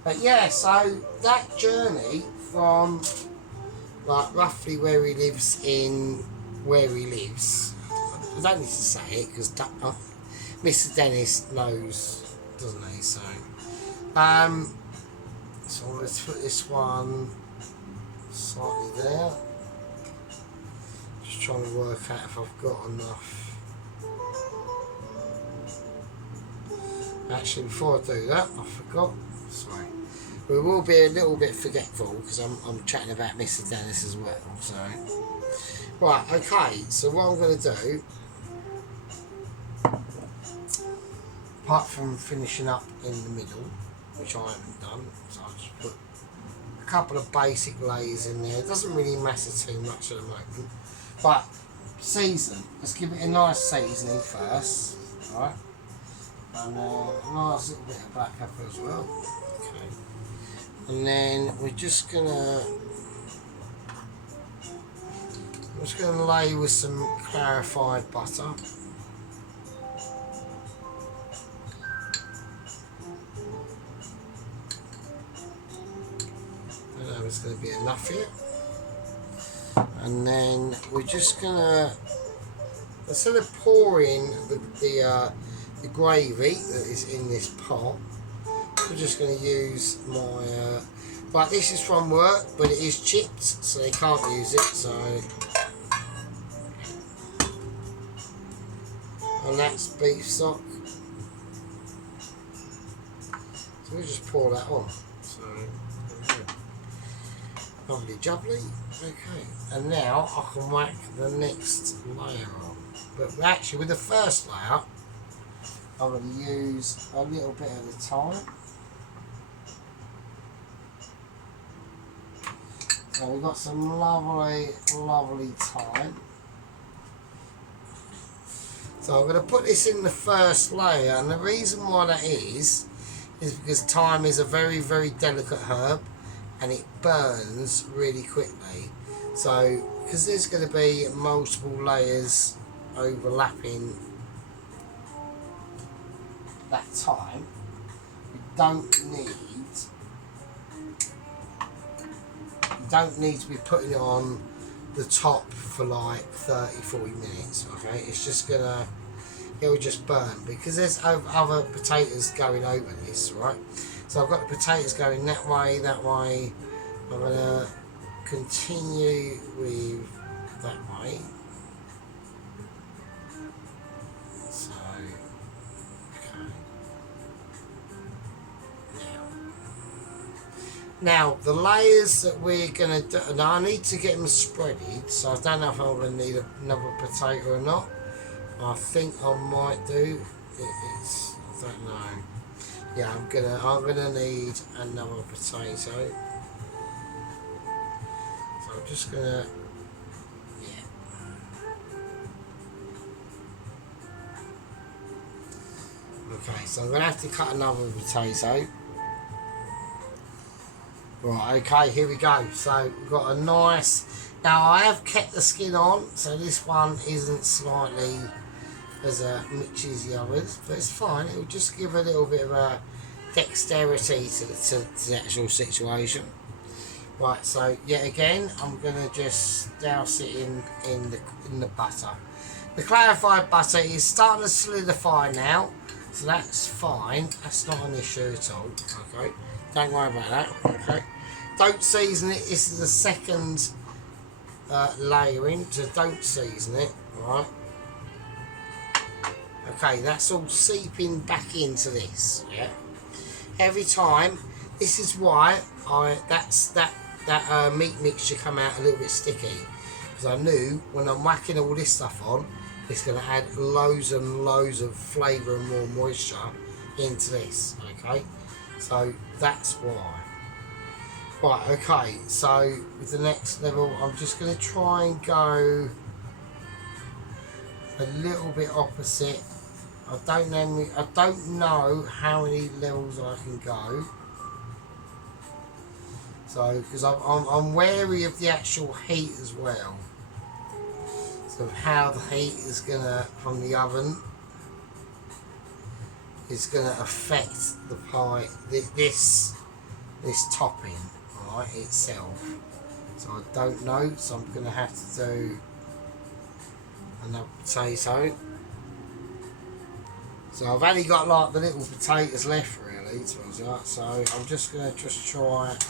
but yeah, so that journey from like roughly where he lives, I don't need to say it because Mr. Dennis knows, doesn't he? So, so let's put this one slightly there. Just trying to work out if I've got enough. Actually, before I do that, I forgot. Sorry. We will be a little bit forgetful because I'm chatting about Mr. Dennis as well. So, right, okay. So what I'm going to do, apart from finishing up in the middle, which I haven't done, so I'll just put a couple of basic layers in there. It doesn't really matter too much at the moment. But season, let's give it a nice seasoning first, alright? And a nice little bit of black pepper as well. Okay. And then we're just gonna lay with some clarified butter. It's going to be enough here, and then we're just gonna, instead of pouring the gravy that is in this pot, we're just going to use my right, this is from work but it is chipped so they can't use it, so, and that's beef stock, so we just pour that on. So lovely jubbly. Okay, and now I can whack the next layer on. But actually, with the first layer, I'm going to use a little bit at a time. So we've got some lovely thyme. So I'm going to put this in the first layer, and the reason why that is because thyme is a very, very delicate herb, and it burns really quickly. So, because there's going to be multiple layers overlapping that time, we don't need don't need to be putting it on the top for like 30-40 minutes. Okay, it's just gonna, it will just burn because there's other potatoes going over this, right? So I've got the potatoes going that way, that way. I'm gonna continue with that way. So, okay. Now the layers that we're gonna do, now I need to get them spreaded, so I don't know if I'm gonna need another potato or not. I think I might do. It's, I don't know. Yeah, I'm gonna need another potato. So I'm just gonna, yeah. Okay, so I'm gonna have to cut another potato. Right, okay, here we go. So we've got a nice, now I have kept the skin on, so this one isn't slightly as much as the others, but it's fine. It will just give a little bit of a dexterity to the actual situation. Right, so yet again, I'm gonna just douse it in the butter. The clarified butter is starting to solidify now, so that's fine. That's not an issue at all. Okay, don't worry about that. Okay, don't season it. This is the second layering, so don't season it. Right. Okay, that's all seeping back into this. Yeah. Every time. This is why that meat mixture come out a little bit sticky, because I knew when I'm whacking all this stuff on, it's going to add loads and loads of flavour and more moisture into this. Okay, so that's why. Right, okay, so with the next level, I'm just going to try and go a little bit opposite. I don't know how many levels I can go. So, because I'm wary of the actual heat as well. So how the heat is gonna from the oven is gonna affect the pie. This topping, right, itself. So I don't know. So I'm gonna have to do another potato. So I've only got like the little potatoes left really, so I'm just gonna try it.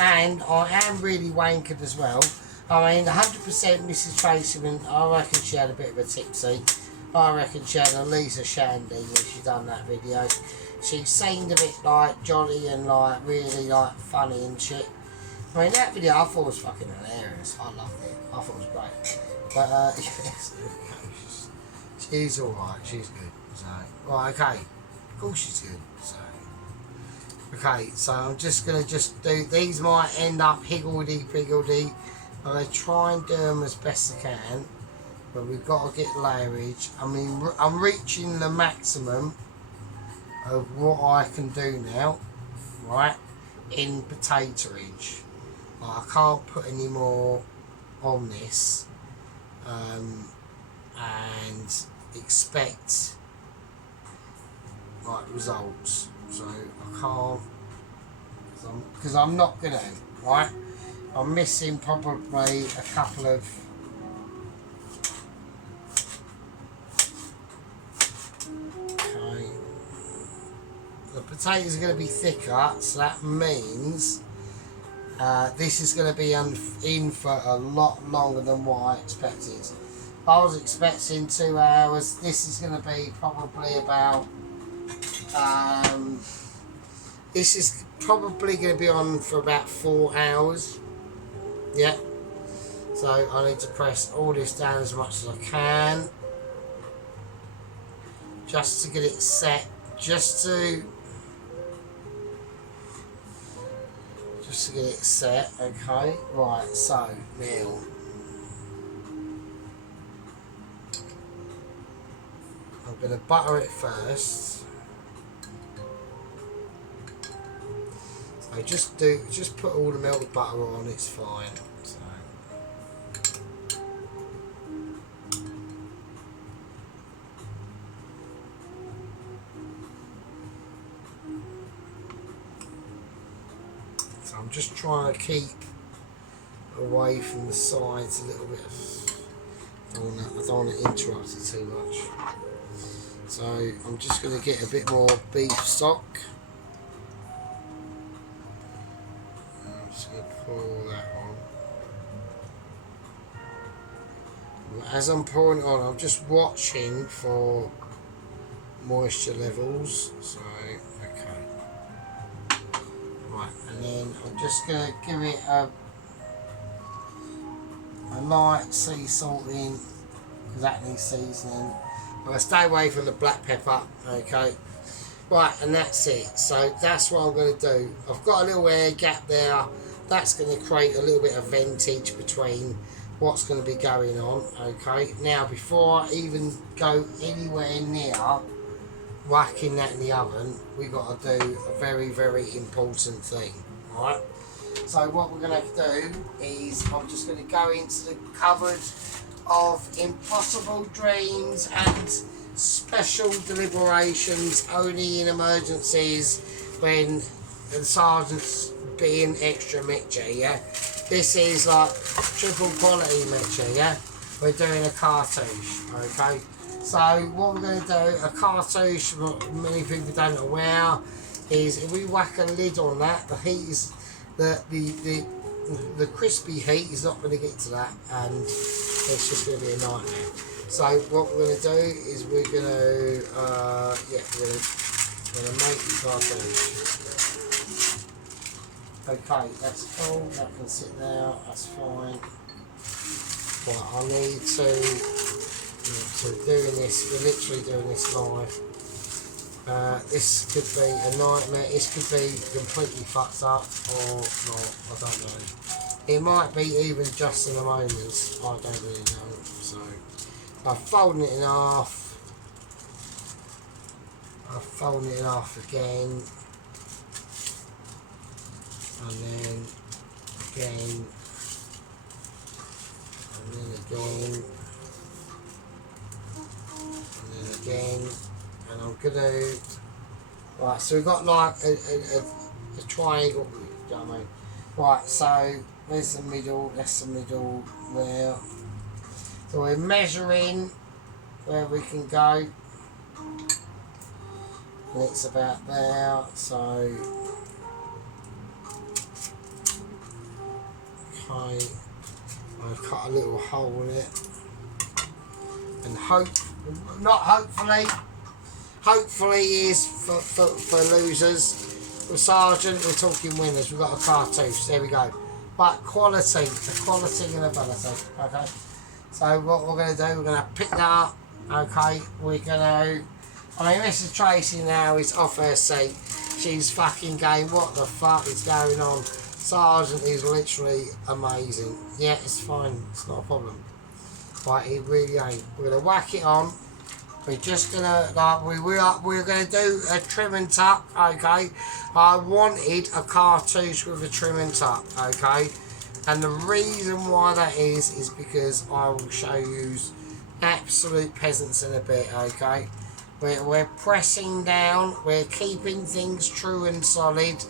And I am really wankered as well. I mean, 100% Mrs. Tracyman, I reckon she had a bit of a tipsy. I reckon she had a Lisa Shandy when she done that video. She seemed a bit like jolly and like really like funny and shit. I mean, that video I thought was fucking hilarious. I loved it. I thought it was great. But yes, she's alright. She's good. So, right, okay. Of course she's good. So. Okay, so I'm just going to do, these might end up higgledy-piggledy. I'm going to try and do them as best I can, but we've got to get layerage. I mean, I'm reaching the maximum of what I can do now, right, in potatoage. I can't put any more on this and expect like results. So I can't, because I'm not gonna, right? I'm missing probably a couple of okay. The potatoes are going to be thicker, so that means this is going to be in for a lot longer than what I expected. I was expecting 2 hours. This is going to be probably about. This is probably going to be on for about 4 hours. Yeah. So I need to press all this down as much as I can, just to get it set, just to get it set. Okay. Right. So now. I'm going to butter it first. So just put all the melted butter on, it's fine. So. So I'm just trying to keep away from the sides a little bit. I don't want to interrupt it too much. So I'm just going to get a bit more beef stock. I'm just going to pour that on. As I'm pouring it on, I'm just watching for moisture levels. So, okay. Right, and then I'm just going to give it a light sea salting, because that needs seasoning. I'm going to stay away from the black pepper, okay. Right, and that's it. So that's what I'm going to do. I've got a little air gap there. That's going to create a little bit of ventage between what's going to be going on, okay. Now, before I even go anywhere near whacking that in the oven, we've got to do a very, very important thing, right? So what we're going to do is I'm just going to go into the cupboard of impossible dreams and special deliberations only in emergencies when the sergeant's being extra mixture, yeah? This is like triple quality mixture, yeah? We're doing a cartouche, okay? So what we're going to do, a cartouche, what many people don't know where, is if we whack a lid on that, the heat is, the crispy heat is not going to get to that, and it's just going to be a nightmare. So what we're going to do is we're going to, we're going to make the cartouche. Okay, that's cool, that can sit there, that's fine. Right, I need to doing this, we're literally doing this live. This could be a nightmare, this could be completely fucked up or not, I don't know. It might be even just in the moment, I don't really know. So I'm folding it in half, I'm folding it in half again, and then again, and then again, and then again, and I'm gonna, right, so we've got like a triangle, you know what I mean? Right, so there's the middle, that's the middle there. So we're measuring where we can go. And it's about there, so okay. I'll cut a little hole in it. And hopefully is for losers. For Sergeant, we're talking winners. We've got a cartouche, there we go. But quality, the quality and ability, okay? So what we're going to do, we're going to pick that up, okay? We're going to, I mean, Mrs. Tracy now is off her seat. She's fucking going, what the fuck is going on? Sergeant is literally amazing. Yeah, it's fine, it's not a problem. Right, it really ain't. We're going to whack it on. We're just gonna, like, we're gonna do a trim and tuck, okay? I wanted a cartouche with a trim and tuck, okay? And the reason why that is because I will show you absolute peasants in a bit, okay? We're pressing down, we're keeping things true and solid,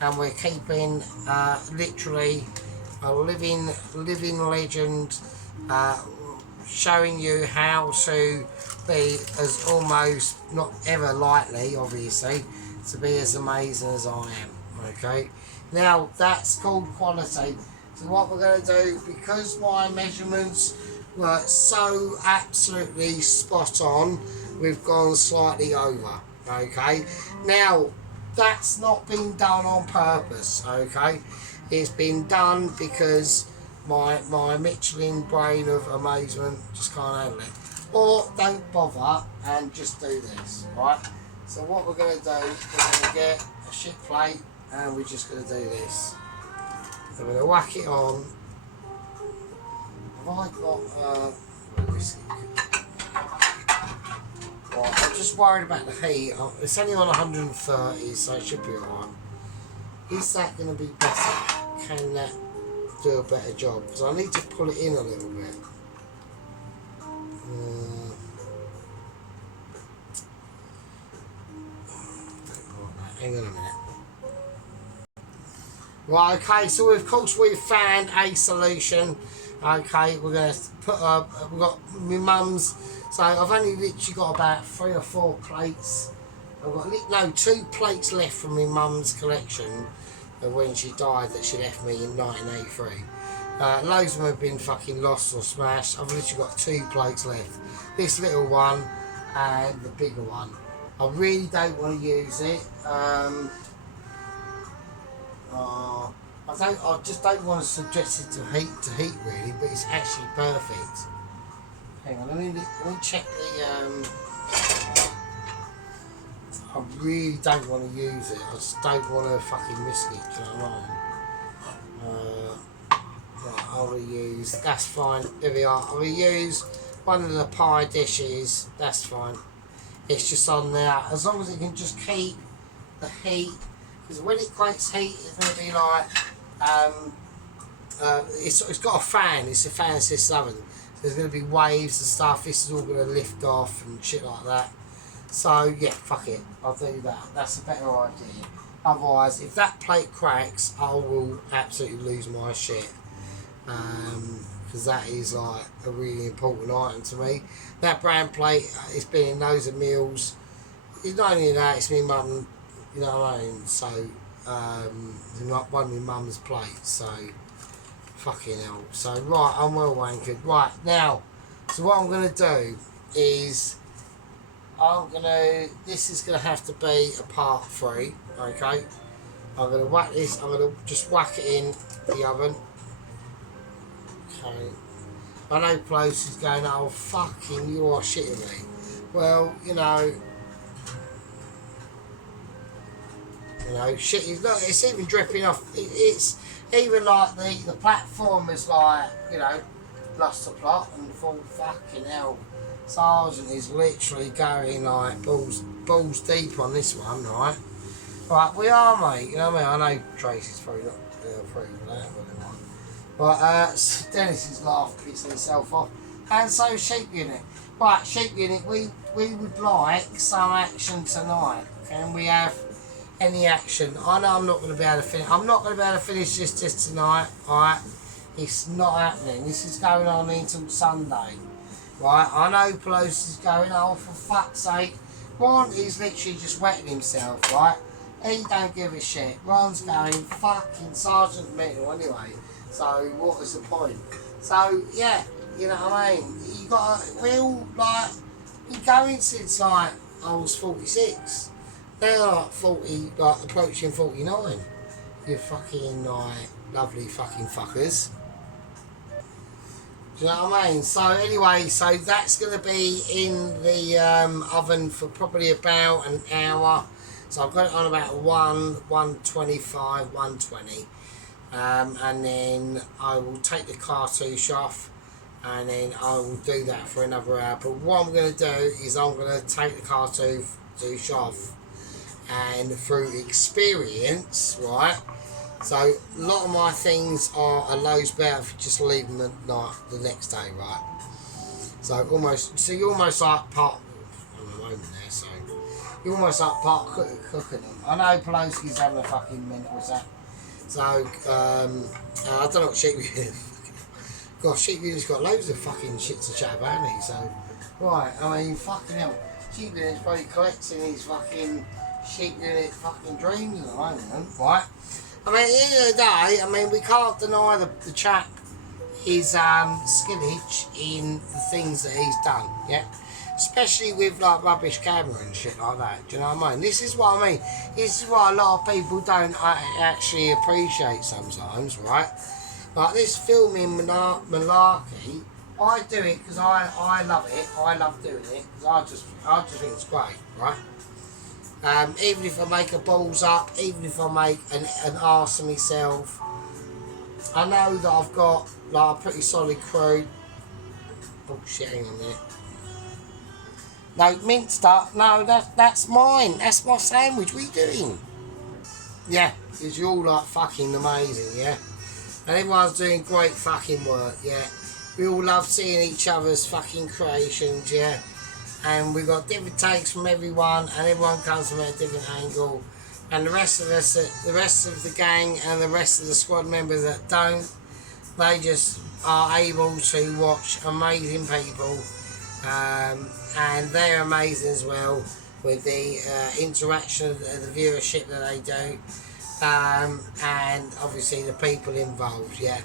and we're keeping literally a living legend, showing you how to be as almost, not ever likely obviously, to be as amazing as I am, okay? Now that's called quality. So what we're going to do, because my measurements were so absolutely spot on, we've gone slightly over, okay? Now that's not been done on purpose, okay? It's been done because my Michelin brain of amazement just can't handle it. Or don't bother and just do this, right? So what we're going to do, we're going to get a shit plate and we're just going to do this. So we're going to whack it on. Have I got whiskey? Right, I'm just worried about the heat. It's only on 130, so it should be alright. Is that going to be better? Can that do a better job? Because I need to pull it in a little bit. Hang on a minute. Right, okay, so of course we've found a solution. Okay, we're going to put we've got my mum's, so I've only literally got about 3 or 4 plates. I've got 2 plates left from my mum's collection of when she died that she left me in 1983. Loads of them have been fucking lost or smashed. I've literally got 2 plates left. This little one and the bigger one. I really don't want to use it. I just don't want to suggest it to heat really, but it's actually perfect. Hang on, let me check the. I really don't want to use it. I just don't want to fucking risk it. Do you know what I mean? Right, I'll reuse. That's fine. There we are. I'll reuse one of the pie dishes. That's fine. It's just on there. As long as it can just keep the heat. Because when it creates heat, it's going to be like, it's got a fan. It's a fan system oven. So there's going to be waves and stuff. This is all going to lift off and shit like that. So yeah, fuck it. I'll do that. That's a better idea. Otherwise, if that plate cracks, I will absolutely lose my shit. Because that is like a really important item to me. That brand plate, it's been in loads of meals. It's not only that, it's me mum. You know what I mean? So, one of my mum's plates, so, fucking hell. So, right, I'm well wankered. Right, now, so what I'm going to do is, this is going to have to be a part 3, okay? I'm going to whack this, I'm going to just whack it in the oven. Okay. I know Close is going, oh, fucking, you are shitting me. Well, you know, shit is not. It's even dripping off. It's even like the platform is like, you know, lost the plot and thought, fucking hell, Sergeant is literally going like balls deep on this one, right? Right, we are, mate. You know what I mean? I know Tracy's probably not approve of that, but Dennis is laughing, pissing himself off, and so Sheep Unit. Right, Sheep Unit, we would like some action tonight. Can we have any action? I know I'm not going to be able to finish. I'm not going to be able to finish this tonight. Alright, it's not happening. This is going on until Sunday. Right, I know Pelosi's going. Oh, for fuck's sake! Ron is literally just wetting himself. Right, he don't give a shit. Ron's going fucking Sergeant Metal anyway. So what is the point? So yeah, you know what I mean. You got we all like been going since like I was 46. They're like 40, like approaching 49. You fucking like lovely fucking fuckers. Do you know what I mean? So anyway, so that's going to be in the oven for probably about an hour. So I've got it on about 125, 120. And then I will take the cartouche off and then I will do that for another hour. But what I'm going to do is I'm going to take the cartouche off, and through experience, right, so a lot of my things are loads better if you just leave them at night the next day, right? So you're almost like part, I'm a moment there, so you're almost like part cooking them. I know Pelosi's having a fucking minute or that. So I don't know what Sheep Unit. Gosh, Sheep Unit's got loads of fucking shit to chat about, hasn't he? So right, I mean, fucking hell, Sheep Unit's probably collecting his fucking Sheep Unit fucking dreams at the moment, right? I mean, at the end of the day, I mean, we can't deny the chap his skillage in the things that he's done, yeah? Especially with like rubbish camera and shit like that, do you know what I mean? This is what I mean. This is what a lot of people don't actually appreciate sometimes, right? Like this filming malarkey, I do it because I love it. I love doing it because I just think it's great, right? Even if I make a balls up, even if I make an arse of myself, I know that I've got like a pretty solid crew. Bullshit, hang on a minute. No, Minster, no, that's mine. That's my sandwich. What are you doing? Yeah, because you're all like fucking amazing, yeah? And everyone's doing great fucking work, yeah? We all love seeing each other's fucking creations, yeah? And we've got different takes from everyone, and everyone comes from a different angle. and the rest of us, the rest of the gang, and the rest of the squad members that don't, they just are able to watch amazing people, and they're amazing as well with the interaction, the viewership that they do, and obviously the people involved. Yeah.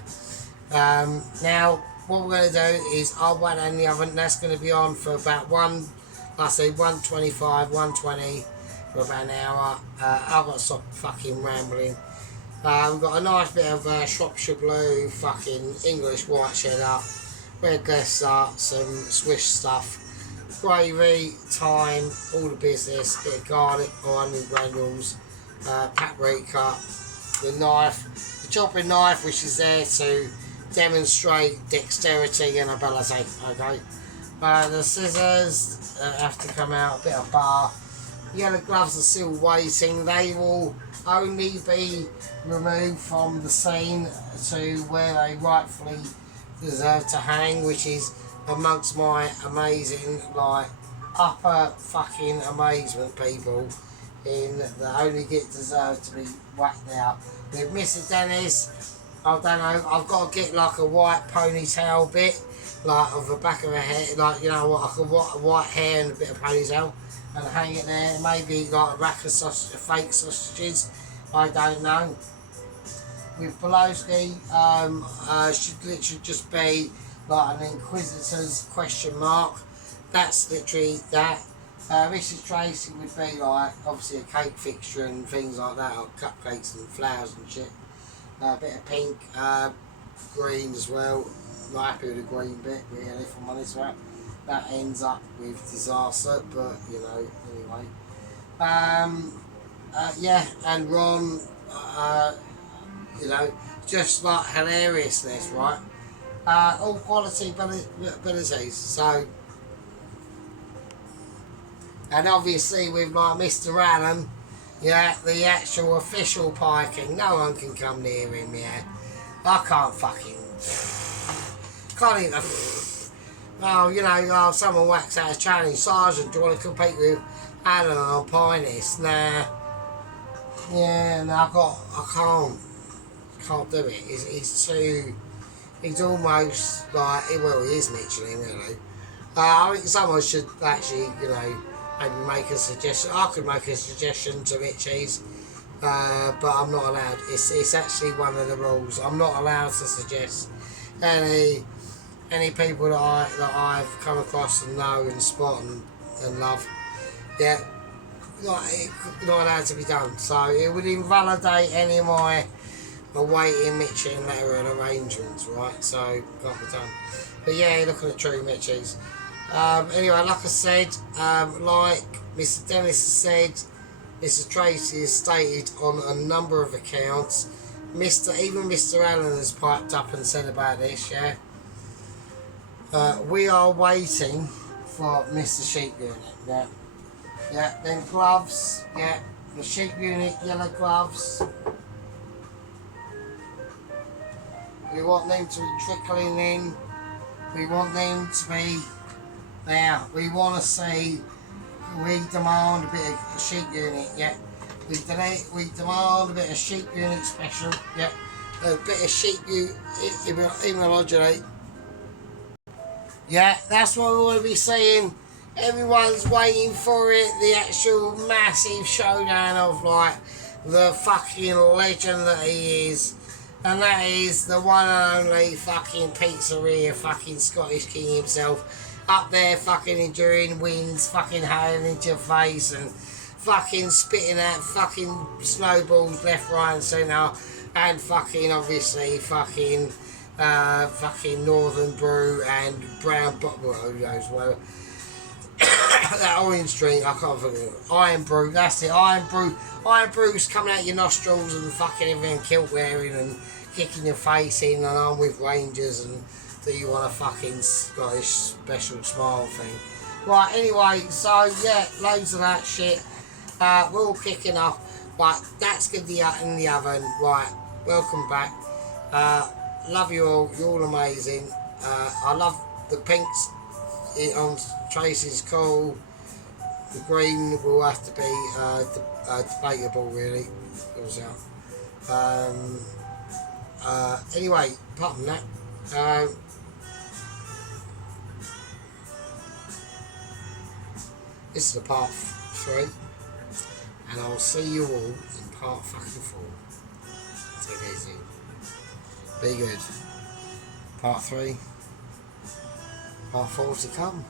Now, what we're going to do is I'll wait in the oven. That's going to be on for about 125, 120 for about an hour. I've got to stop fucking rambling. We've got a nice bit of Shropshire Blue, fucking English white cheddar, red Leicester, some Swiss stuff, gravy, thyme, all the business, bit of garlic, onion granules, paprika, the knife, the chopping knife, which is there to demonstrate dexterity and ability. Okay, the scissors have to come out, a bit of bar. Yellow gloves are still waiting. They will only be removed from the scene to where they rightfully deserve to hang, which is amongst my amazing, like, upper fucking amazement people in that only deserve to be whacked out. With Mr. Dennis, I don't know, I've got to get like a white ponytail bit, like of the back of her head, like, you know what, like a white hair and a bit of ponytail, and hang it there. Maybe like a rack of sausage, fake sausages, I don't know. With Poloski, should literally just be like an Inquisitor's question mark. That's literally that. Mrs. Tracy would be like obviously a cake fixture and things like that, or cupcakes and flowers and shit. A bit of pink, green as well. Not happy with the green bit, really, if I'm honest with it. That ends up with disaster, but you know, anyway. Yeah, and Ron, you know, just like hilariousness, right? All quality abilities. So, and obviously with like Mr. Allen, yeah, the actual official piking, no one can come near him. Yeah, I can't even. Oh, you know, someone whacks out a challenge. Sergeant, do you want to compete with Alan on Pinus? Nah. Yeah, no, I can't do it. He's almost like, well, he is Michelin, really. I think someone should actually, you know, maybe make a suggestion. I could make a suggestion to Mitchies, but I'm not allowed. It's actually one of the rules. I'm not allowed to suggest any people that I've come across and know and spot and love. Yeah, not allowed to be done. So it would invalidate any of my awaiting Mitchie letter and arrangements, right? So can't be done. But yeah, looking at true Mitchies. Anyway, like I said, like Mr. Dennis has said, Mr. Tracy has stated on a number of accounts. Even Mr. Allen has piped up and said about this. Yeah. We are waiting for Mr. Sheep Unit. Yeah. Yeah. Then gloves. Yeah. The Sheep Unit yellow gloves. We want them to be trickling in. We want them to be there. We want to see. We demand a bit of Sheep Unit. Yeah. We demand a bit of Sheep Unit special. Yeah. A bit of Sheep Unit immunology. Yeah, that's what we want to be seeing. Everyone's waiting for it. The actual massive showdown of like the fucking legend that he is. And that is the one and only fucking pizzeria fucking Scottish King himself. Up there fucking enduring winds, fucking hailing into your face and fucking spitting out fucking snowballs left, right and centre. And fucking obviously fucking Northern Brew and Brown Bottle as well. That orange drink, I can't forget. Iron Brew, that's it. Iron Brew's coming out your nostrils and fucking everything, kilt wearing and kicking your face in, and I'm with Rangers and do you want a fucking Scottish special smile thing. Right, anyway, so yeah, loads of that shit. We're all kicking off. Right, that's going to be in the oven. Right, welcome back. Love you all, you're all amazing. I love the pinks on Tracy's cool. The green will have to be debatable, really. Anyway, apart from that, this is the part 3, and I'll see you all in part fucking 4. Take it easy. Be good. Part 3. Part 4 to come.